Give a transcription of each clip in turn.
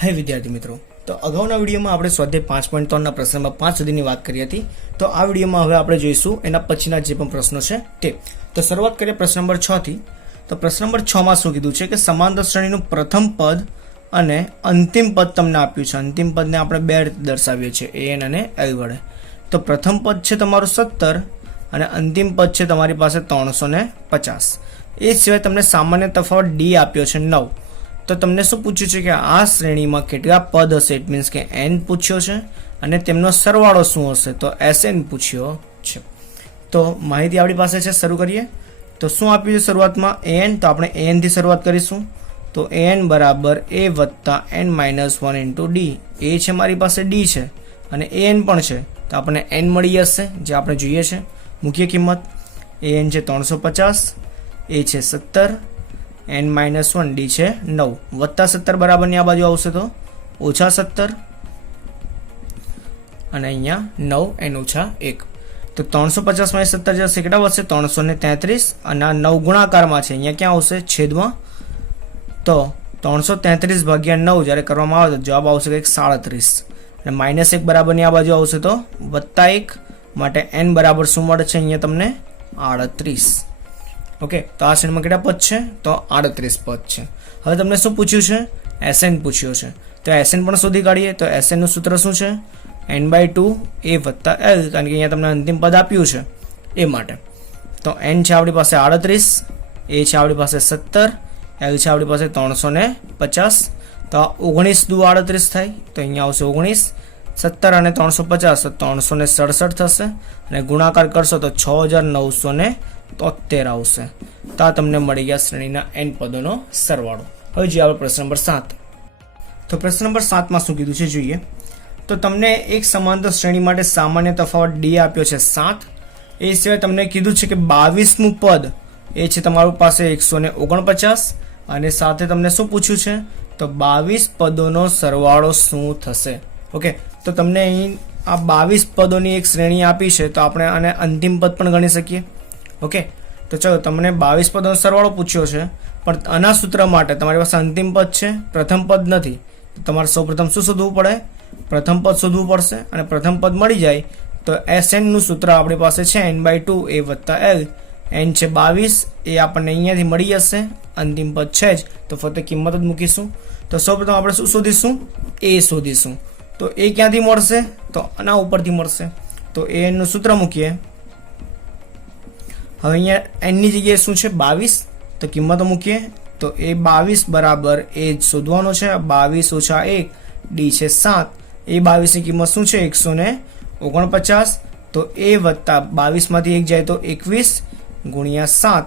હે વિદ્યાર્થી મિત્રો, તો અગાઉના વિડીયોમાં આપણે સ્વાધ્યાય 5.3ના પ્રશ્નમાં 5 સુધીની વાત કરી હતી. તો આ વિડીયોમાં હવે આપણે જોઈશું એના પછીના જે પણ પ્રશ્નો છે તે. તો શરૂઆત કરીએ પ્રશ્ન નંબર 6 થી. તો પ્રશ્ન નંબર 6 માં શું કીધું છે કે સમાંતર શ્રેણીનું પ્રથમ પદ અને અંતિમ પદ તમને આપ્યું છે. અંતિમ પદને આપણે બે રીતે દર્શાવીએ છીએ, an અને l વડે. તો પ્રથમ પદ છે તમારું 17 અને અંતિમ પદ છે તમારી પાસે 350. એ સિવાય તમને સામાન્ય તફાવત d આપ્યો છે 9. તો તમને શું પૂછ્યું છે કે આ શ્રેણીમાં કેટલા પદ હશે, ઇટ મીન્સ કે n પૂછ્યો છે અને તેમનો સરવાળો શું હશે, તો sn પૂછ્યો છે. તો માહિતી આપણી પાસે છે, શરૂ કરીએ. તો શું આપ્યું છે શરૂઆતમાં an, તો આપણે an થી શરૂઆત કરીશું. તો an બરાબર a વત્તા n માઇનસ 1 ઇન્ટુ ડી. એ છે મારી પાસે d છે અને an પણ છે, તો આપણને n મળી જશે જે આપણે જોઈએ છે. મુખ્ય કિંમત an છે 350, a છે 17, n માઇનસ 1 ડી છે 9, વત્તા 17 બરાબરની આ બાજુ આવશે તો ઓછા 17 અને અહીંયા 9 n ઓછા 1. તો 350 માં 17 જશે, કેટલા વધશે 333 અને આ 9 ગુણાકારમાં છે, અહીંયા ક્યાં આવશે છેદમાં. તો 333 ભાગ્યા 9 જ્યારે કરવામાં આવે તો જવાબ આવશે કંઈક 37 અને માઇનસ 1 બરાબરની આ બાજુ આવશે તો વત્તા 1, માટે n બરાબર શું મળે છે અહીંયા તમને 38. ઓકે, તો આ શ્રેણીમાં કેટલા પદ છે, તો 38 પદ છે. હવે તમને શું પૂછ્યું છે, sn પૂછ્યો છે. તો sn પણ શોધી કાઢીએ. તો sn નું સૂત્ર શું છે, n/2 a વત્તા l, કારણ કે અહીંયા તમને અંતિમ પદ આપ્યું છે એ માટે. તો n છે આપણી પાસે 38, a છે આપણી પાસે 17, l છે આપણી પાસે 350. તો 19 દુ 38 થાય, તો અહીંયા આવશે 19, 17 અને 350 તો 367 થશે અને ગુણાકાર કરશો તો 6973 આવશે. તો આ તમને મળી ગયા શ્રેણીના n પદોનો સરવાળો. હવે જોઈએ આપણે પ્રશ્ન નંબર 7. તો પ્રશ્ન નંબર 7 માં શું કીધું છે જોઈએ. તો તમને એક સમાંતર શ્રેણી માટે સામાન્ય તફાવત d આપ્યો છે 7. એ સિવાય તમને કીધું છે કે 22મું પદ એ છે તમારું પાસે 149 અને સાથે તમને શું પૂછ્યું છે, તો 22 પદોનો સરવાળો શું થશે. ઓકે, તો તમને અહીં આ 22 પદોની એક શ્રેણી આપી છે, તો આપણે આને અંતિમ પદ પણ ગણી શકીએ. ઓકે, તો ચાલો, તમને 22 પદોનો સરવાળો પૂછ્યો છે, પણ આના સૂત્ર માટે તમારી પાસે અંતિમ પદ છે, પ્રથમ પદ નથી. તમારે સૌપ્રથમ શું શોધવું પડે, પ્રથમ પદ શોધવું પડશે અને પ્રથમ પદ મળી જાય તો sn નું સૂત્ર આપણી પાસે છે n/2 a વત્તા l. n છે 22, એ આપણને અહીંયાથી મળી જશે, અંતિમ પદ છે જ તો ફક્ત કિંમત જ મૂકીશું. તો સૌપ્રથમ આપણે શું શોધીશું, a શોધીશું. તો એ ક્યાંથી મળશે, તો આના ઉપરથી મળશે. તો an નું સૂત્ર મૂકીએ. હવે અહીંયા n ની જગ્યાએ શું છે 22, તો કિંમતો મૂકીએ. તો એ 22 બરાબર એ જ શોધવાનો છે, 22 ઓછા 1 ડી છે 7. એ 22 ની કિંમત શું છે 149. તો એ વત્તા 22 માંથી 1 જાય તો 21 ગુણ્યા 7,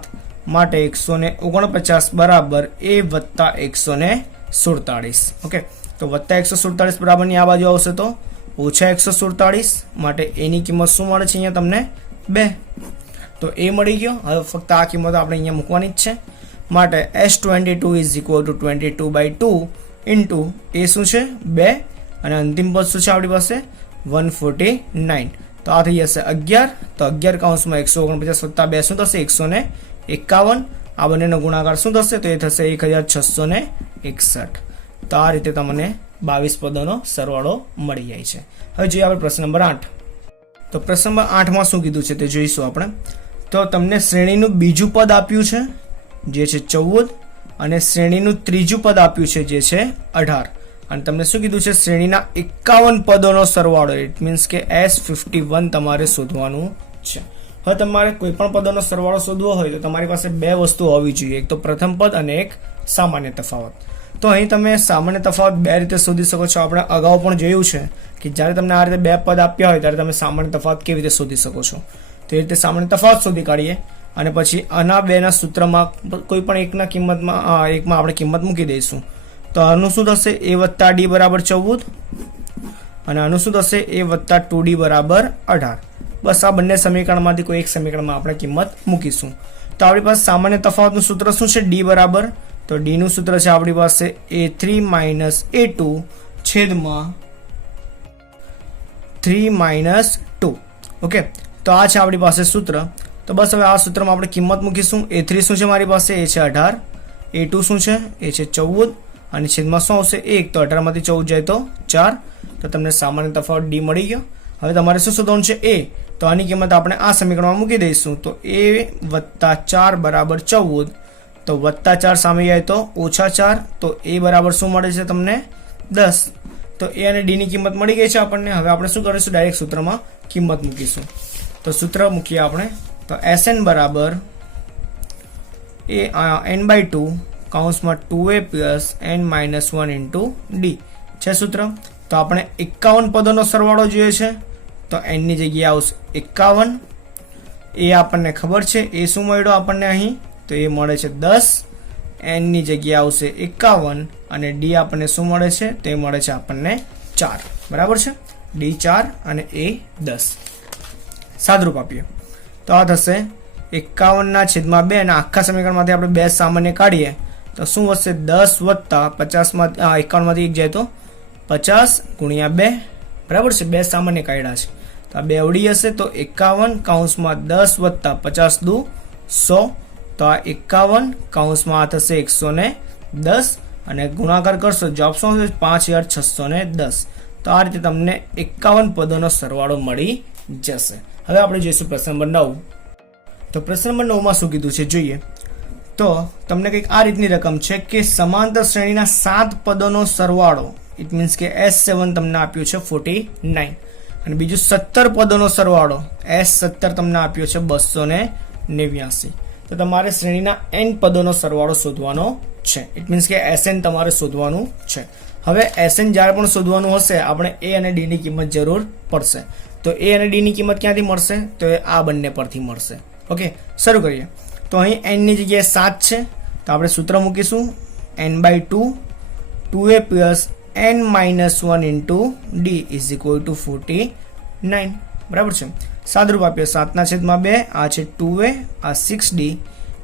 માટે 149 બરાબર એ વત્તા 147. ઓકે, તો વત્તા 147 બરાબરની આ બાજુ આવશે તો ઓછા 147, માટે એની કિંમત શું મળે છે અહીંયા તમને 2. તો એ મળી ગયો. હવે ફક્ત આ કિંમત આપણે અહીંયા મૂકવાની જ છે, માટે S22 = 22/2 ઇન્ટુ એ શું છે 2 અને અંતિમ પદ શું છે આપણી પાસે 149. તો આ થઈ જશે 11. તો 11 કૌંસમાં 149 વત્તા 2 શું થશે 151. આ બંનેનો ગુણાકાર શું થશે, તો એ થશે 1661. તો આ રીતે તમને 22 પદોનો સરવાળો મળી જાય છે. હવે જોઈએ આપણે પ્રશ્ન નંબર 8. તો પ્રશ્ન નંબર 8 માં શું કીધું છે તે જોઈશું આપણે. તો તમને શ્રેણીનું બીજું પદ આપ્યું છે જે છે 14 અને શ્રેણીનું ત્રીજું પદ આપ્યું છે જે છે 18 અને તમને શું કીધું છે શ્રેણીના 51 પદોનો સરવાળો, ઇટ મીન્સ કે S51 તમારે શોધવાનું છે. હવે તમારે કોઈ પણ પદોનો સરવાળો શોધવો હોય તો તમારી પાસે બે વસ્તુ હોવી જોઈએ, એક તો પ્રથમ પદ અને એક સામાન્ય તફાવત. તો અહીં તમે સામાન્ય તફાવત બે રીતે શોધી શકો છો. આપણે અગાઉ પણ જોયું છે કે જ્યારે તમને આ રીતે બે પદ આપ્યા હોય ત્યારે તમે સામાન્ય તફાવત કેવી રીતે શોધી શકો છો. તો એ રીતે સામાન્ય તફાવત શોધી કાઢીએ અને પછી આના બેના સૂત્રમાં કોઈ પણ એકમાં આપણે કિંમત મૂકી દઈશું. તો આનું શું થશે, a વત્તા d બરાબર 14 અને આનું શું થશે, a વત્તા 2d બરાબર 18. બસ આ બંને સમીકરણમાંથી કોઈ એક સમીકરણમાં આપણે કિંમત મૂકીશું. તો આપણી પાસે સામાન્ય તફાવતનું સૂત્ર શું છે, d બરાબર, તો d નું સૂત્ર છે આપણી પાસે a3 માઇનસ a2 છેદમાં 3 - 2. ઓકે, તો આ છે આપણી પાસે સૂત્ર. તો બસ હવે આ સૂત્રમાં આપણે કિંમત મૂકીશું. a3 શું છે મારી પાસે, એ છે 18, a2 શું છે, એ છે 14 અને છેદમાં શું આવશે 1, તો 18માંથી 14 જાય તો 4, તો તમને સામાન્ય તફાવત ડી મળી ગયો. હવે તમારે શું શોધવાનું છે? એ. તો આની કિંમત આપણે આ સમીકરણમાં મૂકી દઈશું. તો a વત્તા 4 બરાબર 14, તો વત્તા 4 સામે જાય તો ઓછા 4, તો a બરાબર શું મળે છે તમને? 10. તો a અને d ની કિંમત મળી ગઈ છે આપણને. હવે આપણે શું કરીશું? ડાયરેક્ટ સૂત્રમાં કિંમત મૂકીશું. તો સૂત્ર મૂકીએ આપણે. તો Sn બરાબર n/2 કૌંસમાં 2a plus n-1 into D છે સૂત્ર. તો આપણે 51 પદોનો સરવાળો જોઈએ છે, તો n ની જગ્યાએ આવશે 51. એ આપણને ખબર છે, એ શું મળ્યો આપણને અહીં? તો એ મળે છે 10. n ની જગ્યાએ આવશે 51 અને ડી આપણને શું મળે છે? તો એ મળે છે આપણને 4. બરાબર છે? ડી 4 અને એ 10. સાદરૂપ આપીએ તો આ થશે 51/2 અને આખા સમીકરણમાંથી આપણે 2 સામાન્ય કાઢીએ તો શું વધશે? 10 વત્તા 50 51માંથી 1 જાય તો 50 ગુણ્યા 2. બરાબર છે? 2 સામાન્ય કાઢ્યા છે તો આ 2 અવડી હશે. તો 51 કૌંસમાં 10 વત્તા 50 દુ 100, તો આ 51 કૌંસમાં આ થશે 110 અને ગુણાકાર કરશો જવાબ શું આવશે? 5610. તો આ રીતે તમને 51 પદોનો સરવાળો મળી જશે. હવે આપણે જોઈશું પ્રશ્ન નંબર 9. તો પ્રશ્ન નંબર 9માં શું કીધું છે જોઈએ. તો તમને કંઈક આ રીતની રકમ છે કે સમાંતર શ્રેણીના 7 પદોનો સરવાળો, ઇટ મીન્સ કે S7 તમને આપ્યું છે 49 અને બીજું 17 પદોનો સરવાળો S17 તમને આપ્યો છે 289. તો તમારે શ્રેણીના n પદોનો સરવાળો શોધવાનો છે. ઇટ મીન્સ કે Sn તમારે શોધવાનું છે. હવે Sn જ્યારે પણ શોધવાનું હશે આપણે a અને d ની કિંમત જરૂર પડશે. તો a અને d ની કિંમત ક્યાંથી મળશે? તો એ આ બંને પરથી મળશે. ઓકે, શરૂ કરીએ. તો અહીં n ની જગ્યાએ 7 છે, તો આપણે સૂત્ર મૂકીશું n/2 2a plus n-1 into D is equal to 49. બરાબર છે? સાદરૂપ આપીએ 7/2, આ છે 2a, આ 6d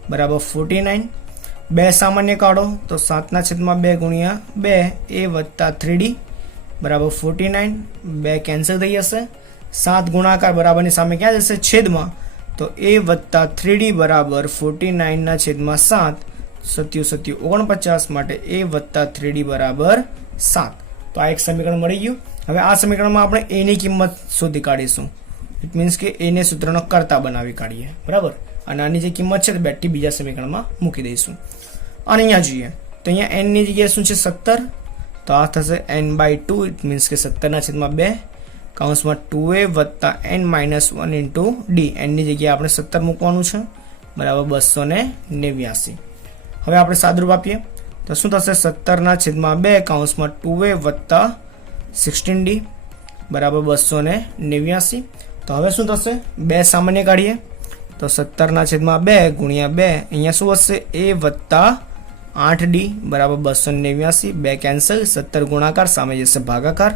બરાબર 49. 2 સામાન્ય કાઢો તો 7/2 ગુણ્યા 2 a વત્તા 3d બરાબર 49. 2 કેન્સલ થઈ જશે. 7 ગુણાકાર બરાબરની સામે ક્યાં જશે? છેદમાં. તો a વત્તા 3d બરાબર 49/7, 7 49 માટે a વત્તા 3d બરાબર 7. તો આ એક સમીકરણ મળી ગયું. હવે આ સમીકરણમાં આપણે a ની કિંમત શોધી કાઢીશું. ઇટ મીન્સ કે a ને સૂત્રનો કર્તા બનાવી કાઢીએ. બરાબર? અને આની જે કિંમત છે તે બેઠી બીજા સમીકરણમાં મૂકી દઈશું. અને અહીંયા જોઈએ તો અહીંયા n ની જગ્યાએ શું છે? 17. તો આ થશે n/2, ઇટ મીન્સ કે 17/2 કૌંસમાં 2a વત્તા n-1 ઇન્ટુ ડી. n ની જગ્યાએ આપણે 17 મૂકવાનું છે બરાબર 289. હવે આપણે સાદરૂપ આપીએ તો શું થશે? 17/2 કૌંસમાં 2a વત્તા 16d બરાબર 289. તો હવે શું થશે? 2 સામાન્ય કાઢીએ તો 17/2 ગુણ્યા 2, અહીંયા શું વધશે? a વત્તા 8d બરાબર 289. 2 કેન્સલ. 17 ગુણાકાર સામે જશે ભાગાકાર,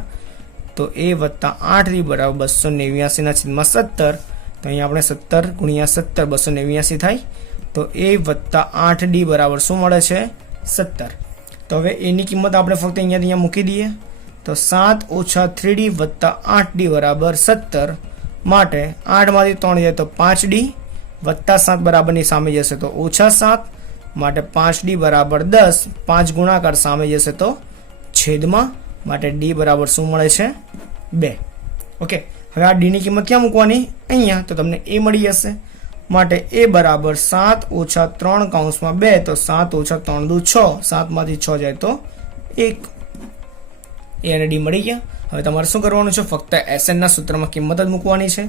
તો a વત્તા 8d બરાબર 289/17. તો અહીંયા આપણે 17 ગુણ્યા 17 289 થાય. તો a વત્તા 8d બરાબર શું મળે છે? 17. તો હવે a ની કિંમત આપણે ફક્ત અહીંયા મૂકી દઈએ. તો 7 ઓછા 3d વત્તા 8d બરાબર 17 માટે 8માંથી 3 જાય તો 5d વત્તા 7 બરાબરની સામે જશે તો ઓછા 7 માટે 5d બરાબર 10. 5 ગુણાકાર સામે જશે તો છેદમાં, માટે d બરાબર શું મળે છે? 2. ઓકે, હવે આ d ની કિંમત ક્યાં મૂકવાની? અહીંયા. તો તમને a મળી જશે. માટે a બરાબર 7 ઓછા 3 કૌંસમાં 2, તો 7 ઓછા 3 દુ 6, 7માંથી 6 જાય તો 1. a અને d મળી ગયા. હવે તમારે શું કરવાનું છે? ફક્ત Sn ના સૂત્રમાં કિંમત જ મૂકવાની છે.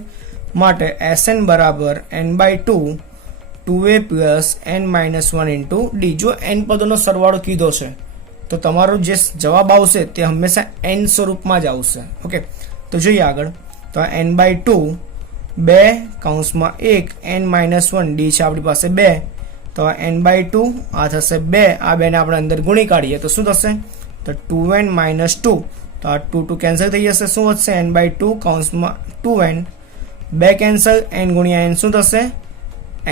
માટે Sn બરાબર n/2 2a plus n-1 into D. જો n પદોનો સરવાળો કીધો છે તો તમારો જે જવાબ આવશે તે હંમેશા n સ્વરૂપમાં જ આવશે. ઓકે, તો જોઈએ આગળ. તો આ n/2 2 કૌંસમાં 1 n-1 ડી છે આપણી પાસે 2. તો આ n/2 આ થશે 2. આ 2 ને આપણે અંદર ગુણી કાઢીએ તો શું થશે? તો 2n - 2. તો આ 2 કેન્સલ થઈ જશે. શું વધશે? n/2 કૌંસમાં 2n. 2 કેન્સલ. n ગુણ્યા n શું થશે?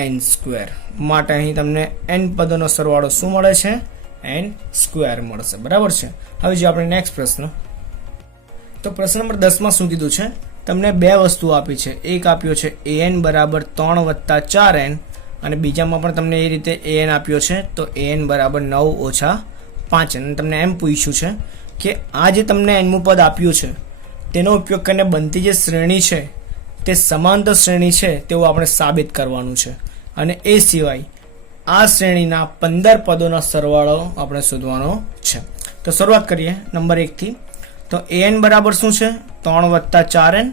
n². માટે અહીં તમને n પદોનો સરવાળો શું મળે છે? n² મળશે. બરાબર છે? હવે જે આપણે નેક્સ્ટ પ્રશ્ન. તો પ્રશ્ન નંબર 10માં શું કીધું છે? તમને 2 વસ્તુઓ આપી છે. એક આપ્યો છે an બરાબર 3 વત્તા 4n અને બીજામાં પણ તમને એ રીતે an આપ્યો છે. તો an બરાબર 9 ઓછા 5 અને તમને એમ પૂછ્યું છે કે આ જે તમને nમું પદ આપ્યું છે તેનો ઉપયોગ કરીને બનતી જે શ્રેણી છે તે સમાંતર શ્રેણી છે તેવું આપણે સાબિત કરવાનું છે અને એ સિવાય આ શ્રેણીના 15 પદોનો સરવાળો આપણે શોધવાનો છે. તો શરૂઆત કરીએ નંબર 1 થી. તો an બરાબર શું છે 3 + 4n.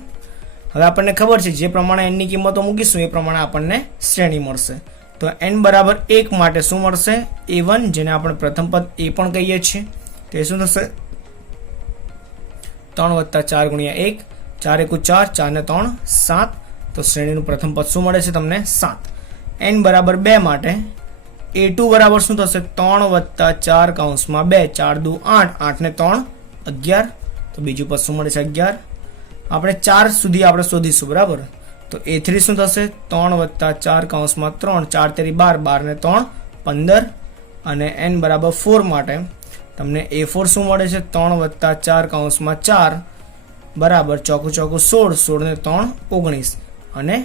હવે આપણને ખબર છે જે પ્રમાણે n ની કિંમતો મૂકીશું એ પ્રમાણે આપણને શ્રેણી મળશે. તો n બરાબર 1 માટે શું મળશે a1 જેને આપણે પ્રથમ પદ a પણ કહીએ છીએ. તો એ શું થશે 3 + 4 × 1 4 × 4 4 ને 3 7. તો શ્રેણીનું પ્રથમ પદ શું મળે છે તમને 7. n બરાબર 2 માટે a2 બરાબર શું થશે 3 + 4 કૌંસમાં 2 4 2 8 8 ને 3 11. તો બીજું પદ શું મળે છે 11. આપણે 4 સુધી આપણે શોધીશું બરાબર. તો a3 શું થશે 3 + 4 કૌંસમાં 3 4 તેરી 12 12 ને 3 15. અને n બરાબર 4 માટે તમને a4 શું મળે છે 3 + 4 કૌંસમાં 4 બરાબર ચોકું ચોકું 16 16 ને 3 19 અને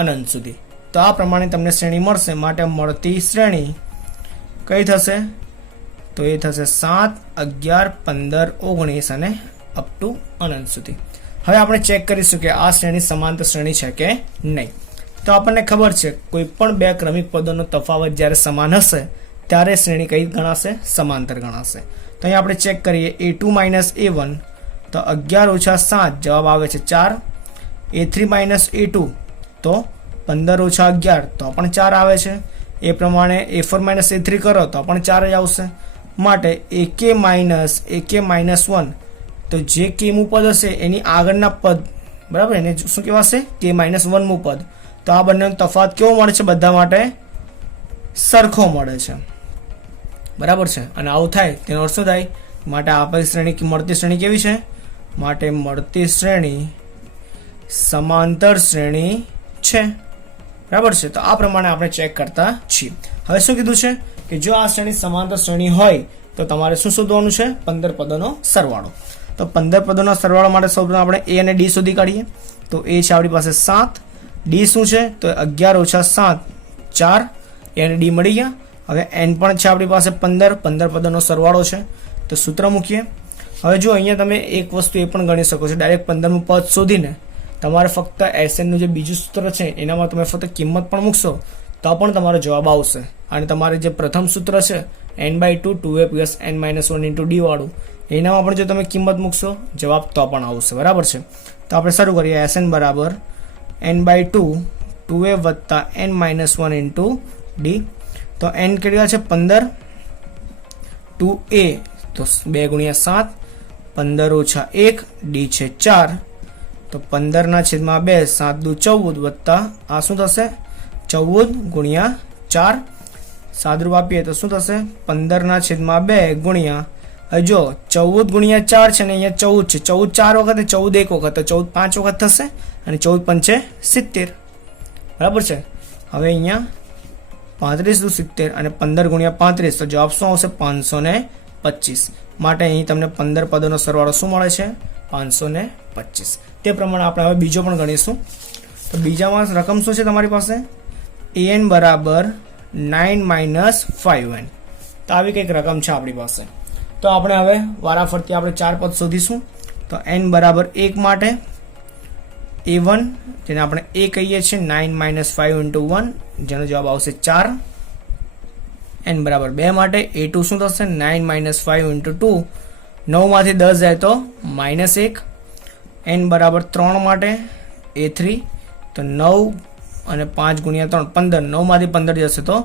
અનંત સુધી. તો આ પ્રમાણે તમને શ્રેણી મળશે. માટે મળતી શ્રેણી કઈ થશે તો એ થશે 7 11 15 19 અને અપ ટુ અનંત સુધી. હવે આપણે ચેક કરીશું કે આ શ્રેણી સમાંતર શ્રેણી છે કે નહીં. તો આપણને ખબર છે કોઈ પણ બે ક્રમિક પદોનો તફાવત જ્યારે સમાન હશે ત્યારે શ્રેણી કઈ ગણાશે સમાંતર ગણાશે. તો અહીં આપણે ચેક કરીએ a2 - a1 તો 11 - 7 જવાબ આવે છે 4. a3 - a2 તો 15 - 11 તો પણ 4 આવે છે. એ પ્રમાણે a4 - a3 કરો તો પણ 4 જ આવશે. માટે ak - 1 તો જે kમું પદ હશે એની આગળના પદ બરાબર એને શું કહેવાશે k - 1મું પદ. તો આ બંનેનો તફાવત કેવો મળે છે બધા માટે સરખો મળે છે બરાબર છે. અને આવું થાય તેનો અર્થ શું થાય માટે આપેલ શ્રેણી મળતી શ્રેણી કેવી છે માટે મળતી શ્રેણી સમાંતર શ્રેણી છે બરાબર છે. તો આ પ્રમાણે આપણે ચેક કરતા છીએ. હવે શું કીધું છે કે જો આ શ્રેણી સમાંતર શ્રેણી હોય તો તમારે શું શોધવાનું છે 15 પદોનો સરવાળો. તો 15 પદોના સરવાળા માટે સૌપ્રથમ આપણે a અને d શોધી કાઢીએ. તો a છે આપણી પાસે 7 d શું છે તો 11 - 7 4 a અને d મળી ગયા. હવે n પણ છે આપણી પાસે 15 પદોનો સરવાળો છે. તો સૂત્ર મૂકીએ. હવે જો અહીંયા તમે એક વસ્તુ એ પણ ગણી શકો છો ડાયરેક્ટ 15મું પદ શોધીને તમારે ફક્ત SN નું જે બીજું સૂત્ર છે એનામાં તમે ફક્ત કિંમત પણ મૂકશો તો પણ તમારો જવાબ આવશે. અને તમારે જે પ્રથમ સૂત્ર છે n/2 2a + n - 1 × d વાળું એનામાં પણ જો તમે કિંમત મૂકશો જવાબ તો પણ આવશે બરાબર છે. તો આપણે શરૂ કરીએ. SN બરાબર n/2 2a + n - 1 × d. તો n કેટલા છે 15 2a તો 2 × 7 15 - 1 d છે 4 તો 15/2 7 દુ 14 વત્તા આ શું થશે 14 × 4 સાદરૂપ આપીએ તો શું થશે 15/2 ગુણ્યા જો 14 × 4 છે ને અહીંયા 14 છે 14 4 વખત 14 એક વખત તો 14 5 વખત થશે અને 14 × 5 70 બરાબર છે. હવે અહીંયા 35 દુ 70 અને 15 × 35 તો જવાબ શું આવશે 525. માટે અહીં તમને 15 પદોનો સરવાળો શું મળે છે 525. તે પ્રમાણે આપણે હવે બીજો પણ ગણીશું. તો બીજામાં રકમ શું છે તમારી પાસે an બરાબર 9 - 5n. તો આવી કંઈક રકમ છે આપણી પાસે. તો આપણે હવે વારાફરતી આપણે 4 પદ શોધીશું. તો n બરાબર 1 માટે a1 જેને આપણે a કહીએ છીએ 9 - 5 × 1 જેનો જવાબ આવશે 4. n બરાબર 2 માટે a2 શું થશે 9 - 5 × 2 9 માંથી 10 જાય તો -1. n બરાબર 3 માટે a3 તો 9 અને 5 × 3 15 9 માંથી 15 જશે તો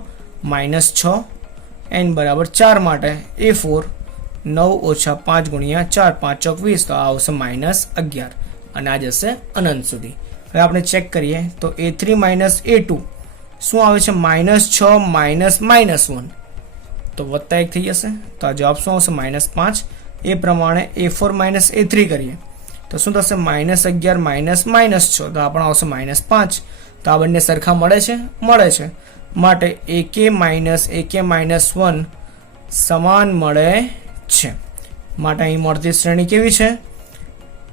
-6. n બરાબર 4 માટે a4 9 - 5 × 4 5 ચોક 20 તો આ આવશે -11 અને આ જશે અનંત સુધી. હવે આપણે ચેક કરીએ તો a3 - a2 શું આવે છે -6 -1 તો વત્તા 1 થઈ જશે તો આ જવાબ શું આવશે -5. એ પ્રમાણે a4 - a3 કરીએ તો શું થશે -11 - -6 તો આ પણ આવશે -5. તો આ બંને સરખા મળે છે માટે ak - 1 સમાન મળે છે. માટે અહીં મળતી શ્રેણી કેવી છે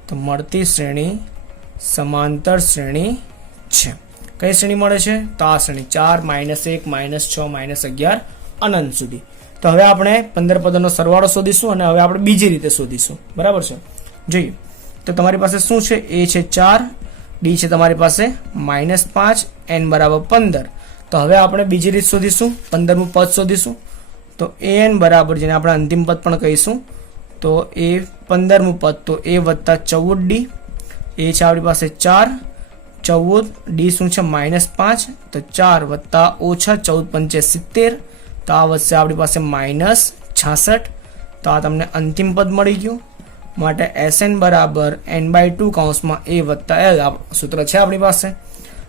તો મળતી શ્રેણી સમાંતર શ્રેણી છે. કઈ શ્રેણી મળે છે તો આ શ્રેણી 4 - 1 - 6 - 11 અનંત સુધી. તો હવે આપણે 15 પદોનો સરવાળો શોધીશું અને હવે આપણે બીજી રીતે શોધીશું. બરાબર છે? જોઈએ તો તમારી પાસે શું છે? એ છે 4, ડી છે તમારી પાસે -5, n બરાબર 15. તો હવે આપણે બીજી રીત શોધીશું, 15મું પદ શોધીશું. તો an બરાબર, જેને આપણે અંતિમ પદ પણ કહીશું, તો એ 15મું પદ, તો a વત્તા 14d. એ છે આપણી પાસે 4, 14, ડી શું છે? -5. તો 4 વત્તા ઓછા 14 પંચે 70. તો આ વધશે આપણી પાસે -66. તો આ તમને અંતિમ પદ મળી ગયું. માટે Sn બરાબર n/2 કૌંસમાં a વત્તા l સૂત્ર છે આપણી પાસે.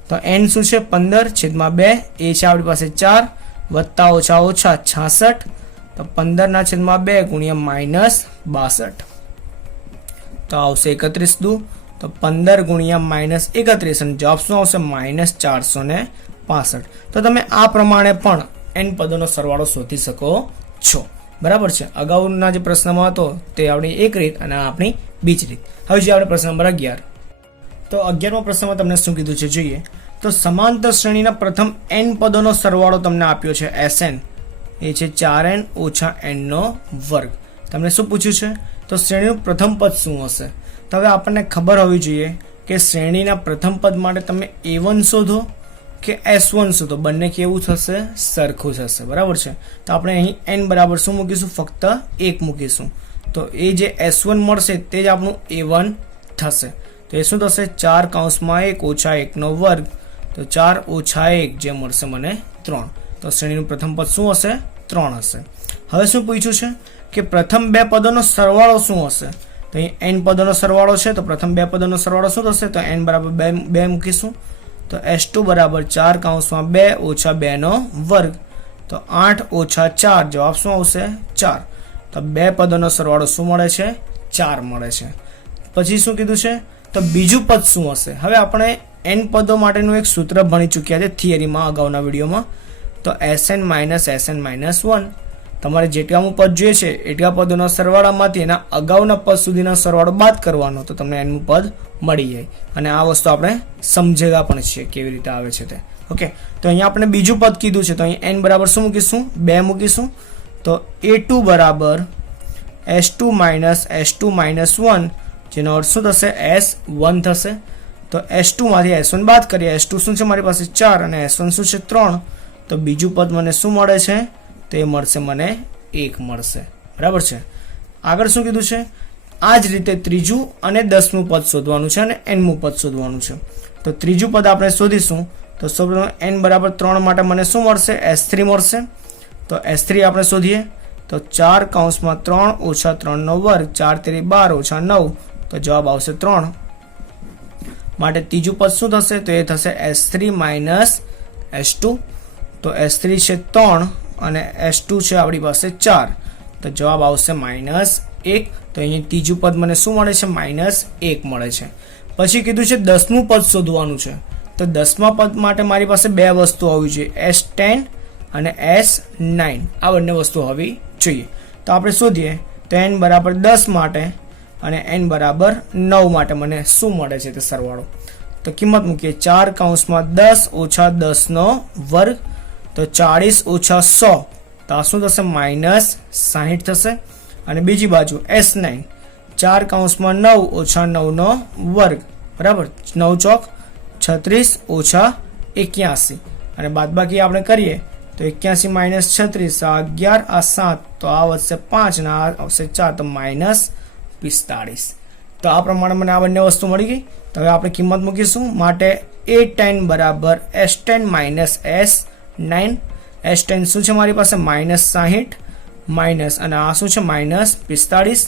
તો n શું છે? 15/2. એ છે આપણી પાસે 4 વત્તા ઓછા ઓછા 66. તો 15/2 ગુણ્યા -62. તો આવશે 31 દુ. તો 15 ગુણ્યા -31 અને જવાબ શું આવશે? -465. તો તમે આ પ્રમાણે પણ n પદોનો સરવાળો શોધી શકો છો. બરાબર છે? અગાઉના જે પ્રશ્નમાં હતો તે આપણી એક રીત અને આપણી બીજી રીત. હવે જે આપણે પ્રશ્ન નંબર 11. તો 11મા પ્રશ્નમાં તમને શું કીધું છે જોઈએ. તો સમાંતર શ્રેણીના પ્રથમ n પદોનો સરવાળો તમને આપ્યો છે Sn. એ છે 4n - n નો વર્ગ. તમને શું પૂછ્યું છે? તો શ્રેણીનું પ્રથમ પદ શું હશે? તો હવે આપણને ખબર હોવી જોઈએ કે શ્રેણીના પ્રથમ પદ માટે તમે a1 શોધો કે s1 શોધો, બંને કેવું થશે? સરખું થશે. બરાબર છે? તો આપણે અહીં n બરાબર શું મૂકીશું? ફક્ત 1 મૂકીશું. તો એ જે s1 મળશે તે જ આપણું a1 થશે. તો એ શું થશે? 4 કૌંસમાં 1 ઓછા 1 નો વર્ગ. તો 4 ઓછા 1 જે મળશે મને 3. તો શ્રેણીનું પ્રથમ પદ શું હશે? 3 હશે. હવે શું પૂછ્યું છે કે પ્રથમ બે પદોનો સરવાળો શું હશે? તો અહીં n પદોનો સરવાળો છે. તો પ્રથમ બે પદોનો સરવાળો શું થશે? તો n બરાબર 2 મૂકીશું. તો s2 બરાબર 4 કૌંસમાં 2 ઓછા 2 નો વર્ગ. તો 8 ઓછા 4 જવાબ શું આવશે? 4. તો બે પદોનો સરવાળો શું મળે છે? 4 મળે છે. પછી શું કીધું છે? તો બીજું પદ શું હશે? હવે આપણે n પદો માટેનું એક સૂત્ર ભણી ચૂક્યા છે થિયરીમાં, અગાઉના વિડીયોમાં. તો Sn - Sn - 1. તમારે જેટલાનું પદ જોઈએ છે એટલા પદોના સરવાળામાંથી એના અગાઉના પદ સુધીનો સરવાળો બાદ કરવાનો, તો તમને nનું પદ મળી જાય. અને આ વસ્તુ આપણે સમજેલા પણ છીએ કેવી રીતે આવે છે તે. ઓકે, તો અહીંયા આપણે બીજું પદ કીધું છે. તો અહીં n બરાબર શું મૂકીશું? 2 મૂકીશું. તો a2 બરાબર s2 - s2 - 1, જેનો અર્થ શું થશે? s1 થશે. તો s2 માંથી s1 બાદ કરીએ. s2 શું છે મારી પાસે? 4 અને s1 શું છે? 3. તો બીજું પદ મને શું મળે છે? તે મળશે મને 1 મળશે. બરાબર છે? આગળ શું કીધું છે? આ જ રીતે ત્રીજું અને 10મું પદ શોધવાનું છે અને nમું પદ શોધવાનું છે. તો ત્રીજું પદ આપણે શોધીશું. તો સૌપ્રથમ n બરાબર 3 માટે મને શું મળશે? s3 મળશે. તો s3 આપણે શોધીએ. તો 4 કૌંસમાં 3 ઓછા 3 નો વર્ગ. 4 × 3 = 12 ઓછા 9. તો જવાબ આવશે 3. માટે ત્રીજું પદ શું થશે? તો એ થશે s3 - s2. તો s3 છે 3 અને s2 છે આપણી પાસે 4. તો જવાબ આવશે -1. તો અહીં ત્રીજું પદ મને શું મળે છે? -1 મળે છે. પછી કીધું છે 10મું પદ શોધવાનું છે. તો 10મા પદ માટે મારી પાસે બે વસ્તુ હોવી જોઈએ, s10 અને s9. આ બંને વસ્તુ હોવી જોઈએ. તો આપણે શોધીએ. તો n બરાબર 10 માટે અને n બરાબર 9 માટે મને શું મળે છે તે સરવાળો. તો કિંમત મૂકીએ. 4 કૌંસમાં 10 ઓછા 10 નો વર્ગ. તો 40 ઓછા 100. તો આ શું થશે? -60 થશે. અને બીજી બાજુ s9, 4 કૌંસમાં 9 ઓછા 9 નો વર્ગ. બરાબર? 9 ચોક 36 ઓછા 81. અને બાદબાકી આપણે કરીએ તો 81 - 36, આ 11, આ 7. તો આ વધશે 5 અને આ આવશે 4. તો -45. તો આ પ્રમાણે મને આ બંને વસ્તુ મળી ગઈ. તો હવે આપણે કિંમત મૂકીશું. માટે a10 બરાબર s10 - s9. s10 શું છે મારી પાસે? -60 માઇનસ અને આ શું છે? -45.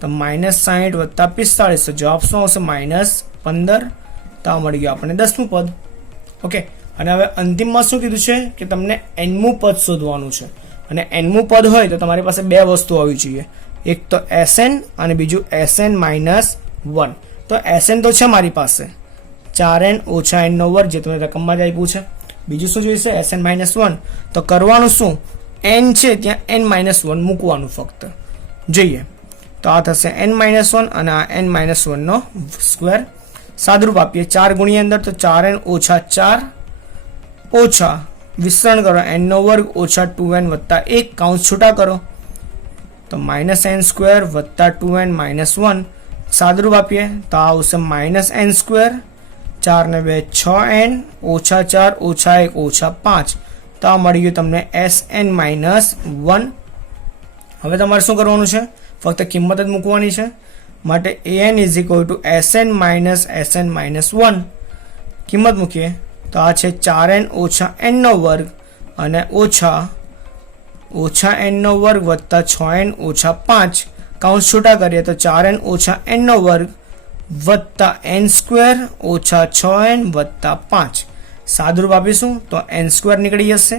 તો -60 વત્તા 45. તો જવાબ શું આવશે? -15. તો આ મળી ગયું આપણને 10મું પદ. ઓકે, અને હવે અંતિમમાં શું કીધું છે કે તમને nમું પદ શોધવાનું છે. અને nમું પદ હોય તો તમારી પાસે બે વસ્તુ હોવી જોઈએ, એક તો Sn અને બીજું Sn - 1. તો Sn તો છે મારી પાસે 4n ઓછા n નો વર્ગ, જે તમને રકમમાં જ આપ્યું છે. બીજું શું જોઈશે? Sn - 1. તો કરવાનું શું? n છે ત્યાં n - 1 મૂકવાનું ફક્ત. જોઈએ તો આ થશે n - 1 અને આ n - 1 નો સ્ક્વેર. સાદરૂપ આપીએ. 4 ગુણ્યા અંદર તો 4n ઓછા 4 ઓછા વિસ્તરણ કરો, n નો વર્ગ ઓછા 2n વત્તા 1 કૌંસ છૂટા કરો તો -n² વત્તા 2n -1 સાદુરૂપ આપીએ તો આ આવશે -n², 4 ને 2 6n ઓછા 4 ઓછા 1 ઓછા 5 તો આ મળી ગયું તમને Sn -1. હવે તમારે શું કરવાનું છે? ફક્ત કિંમત જ મૂકવાની છે. માટે an = Sn -1 કિંમત મૂકીએ તો આ છે 4n ઓછા n નો વર્ગ અને ઓછા n નો વર્ગ વત્તા 6n ઓછા 5 કૌંસ છૂટા કરીએ તો 4n ઓછા n નો વર્ગ વત્તા n² ઓછા 6n વત્તા 5 સાદુરૂપ આપીશું તો n² નીકળી જશે,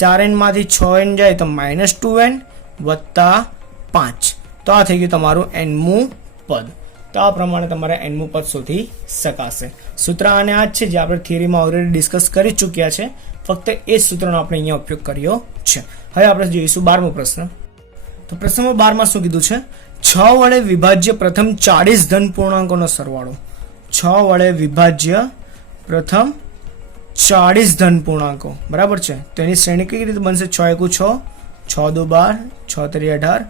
4n માંથી 6n જાય તો -2n વત્તા 5 તો આ થઈ ગયું તમારું nમું પદ. તો આ પ્રમાણે તમારે nમું પદ શોધી શકાશે. સૂત્ર આને આ જ છે જે આપણે થિયરીમાં ઓલરેડી ડિસ્કસ કરી ચૂક્યા છે, ફક્ત એ જ સૂત્રનો આપણે અહીંયા ઉપયોગ કર્યો છે. હવે આપણે જોઈશું 12મો પ્રશ્ન. તો પ્રશ્નમાં 12માં શું કીધું છે? 6 વડે વિભાજ્ય પ્રથમ 40 ધન પૂર્ણાંકોનો સરવાળો. 6 વડે વિભાજ્ય પ્રથમ 40 ધન પૂર્ણાંકો, બરાબર છે. તો એની શ્રેણી કઈ રીતે બનશે? 6 × 6, 6 × 2 12, 6 × 3 18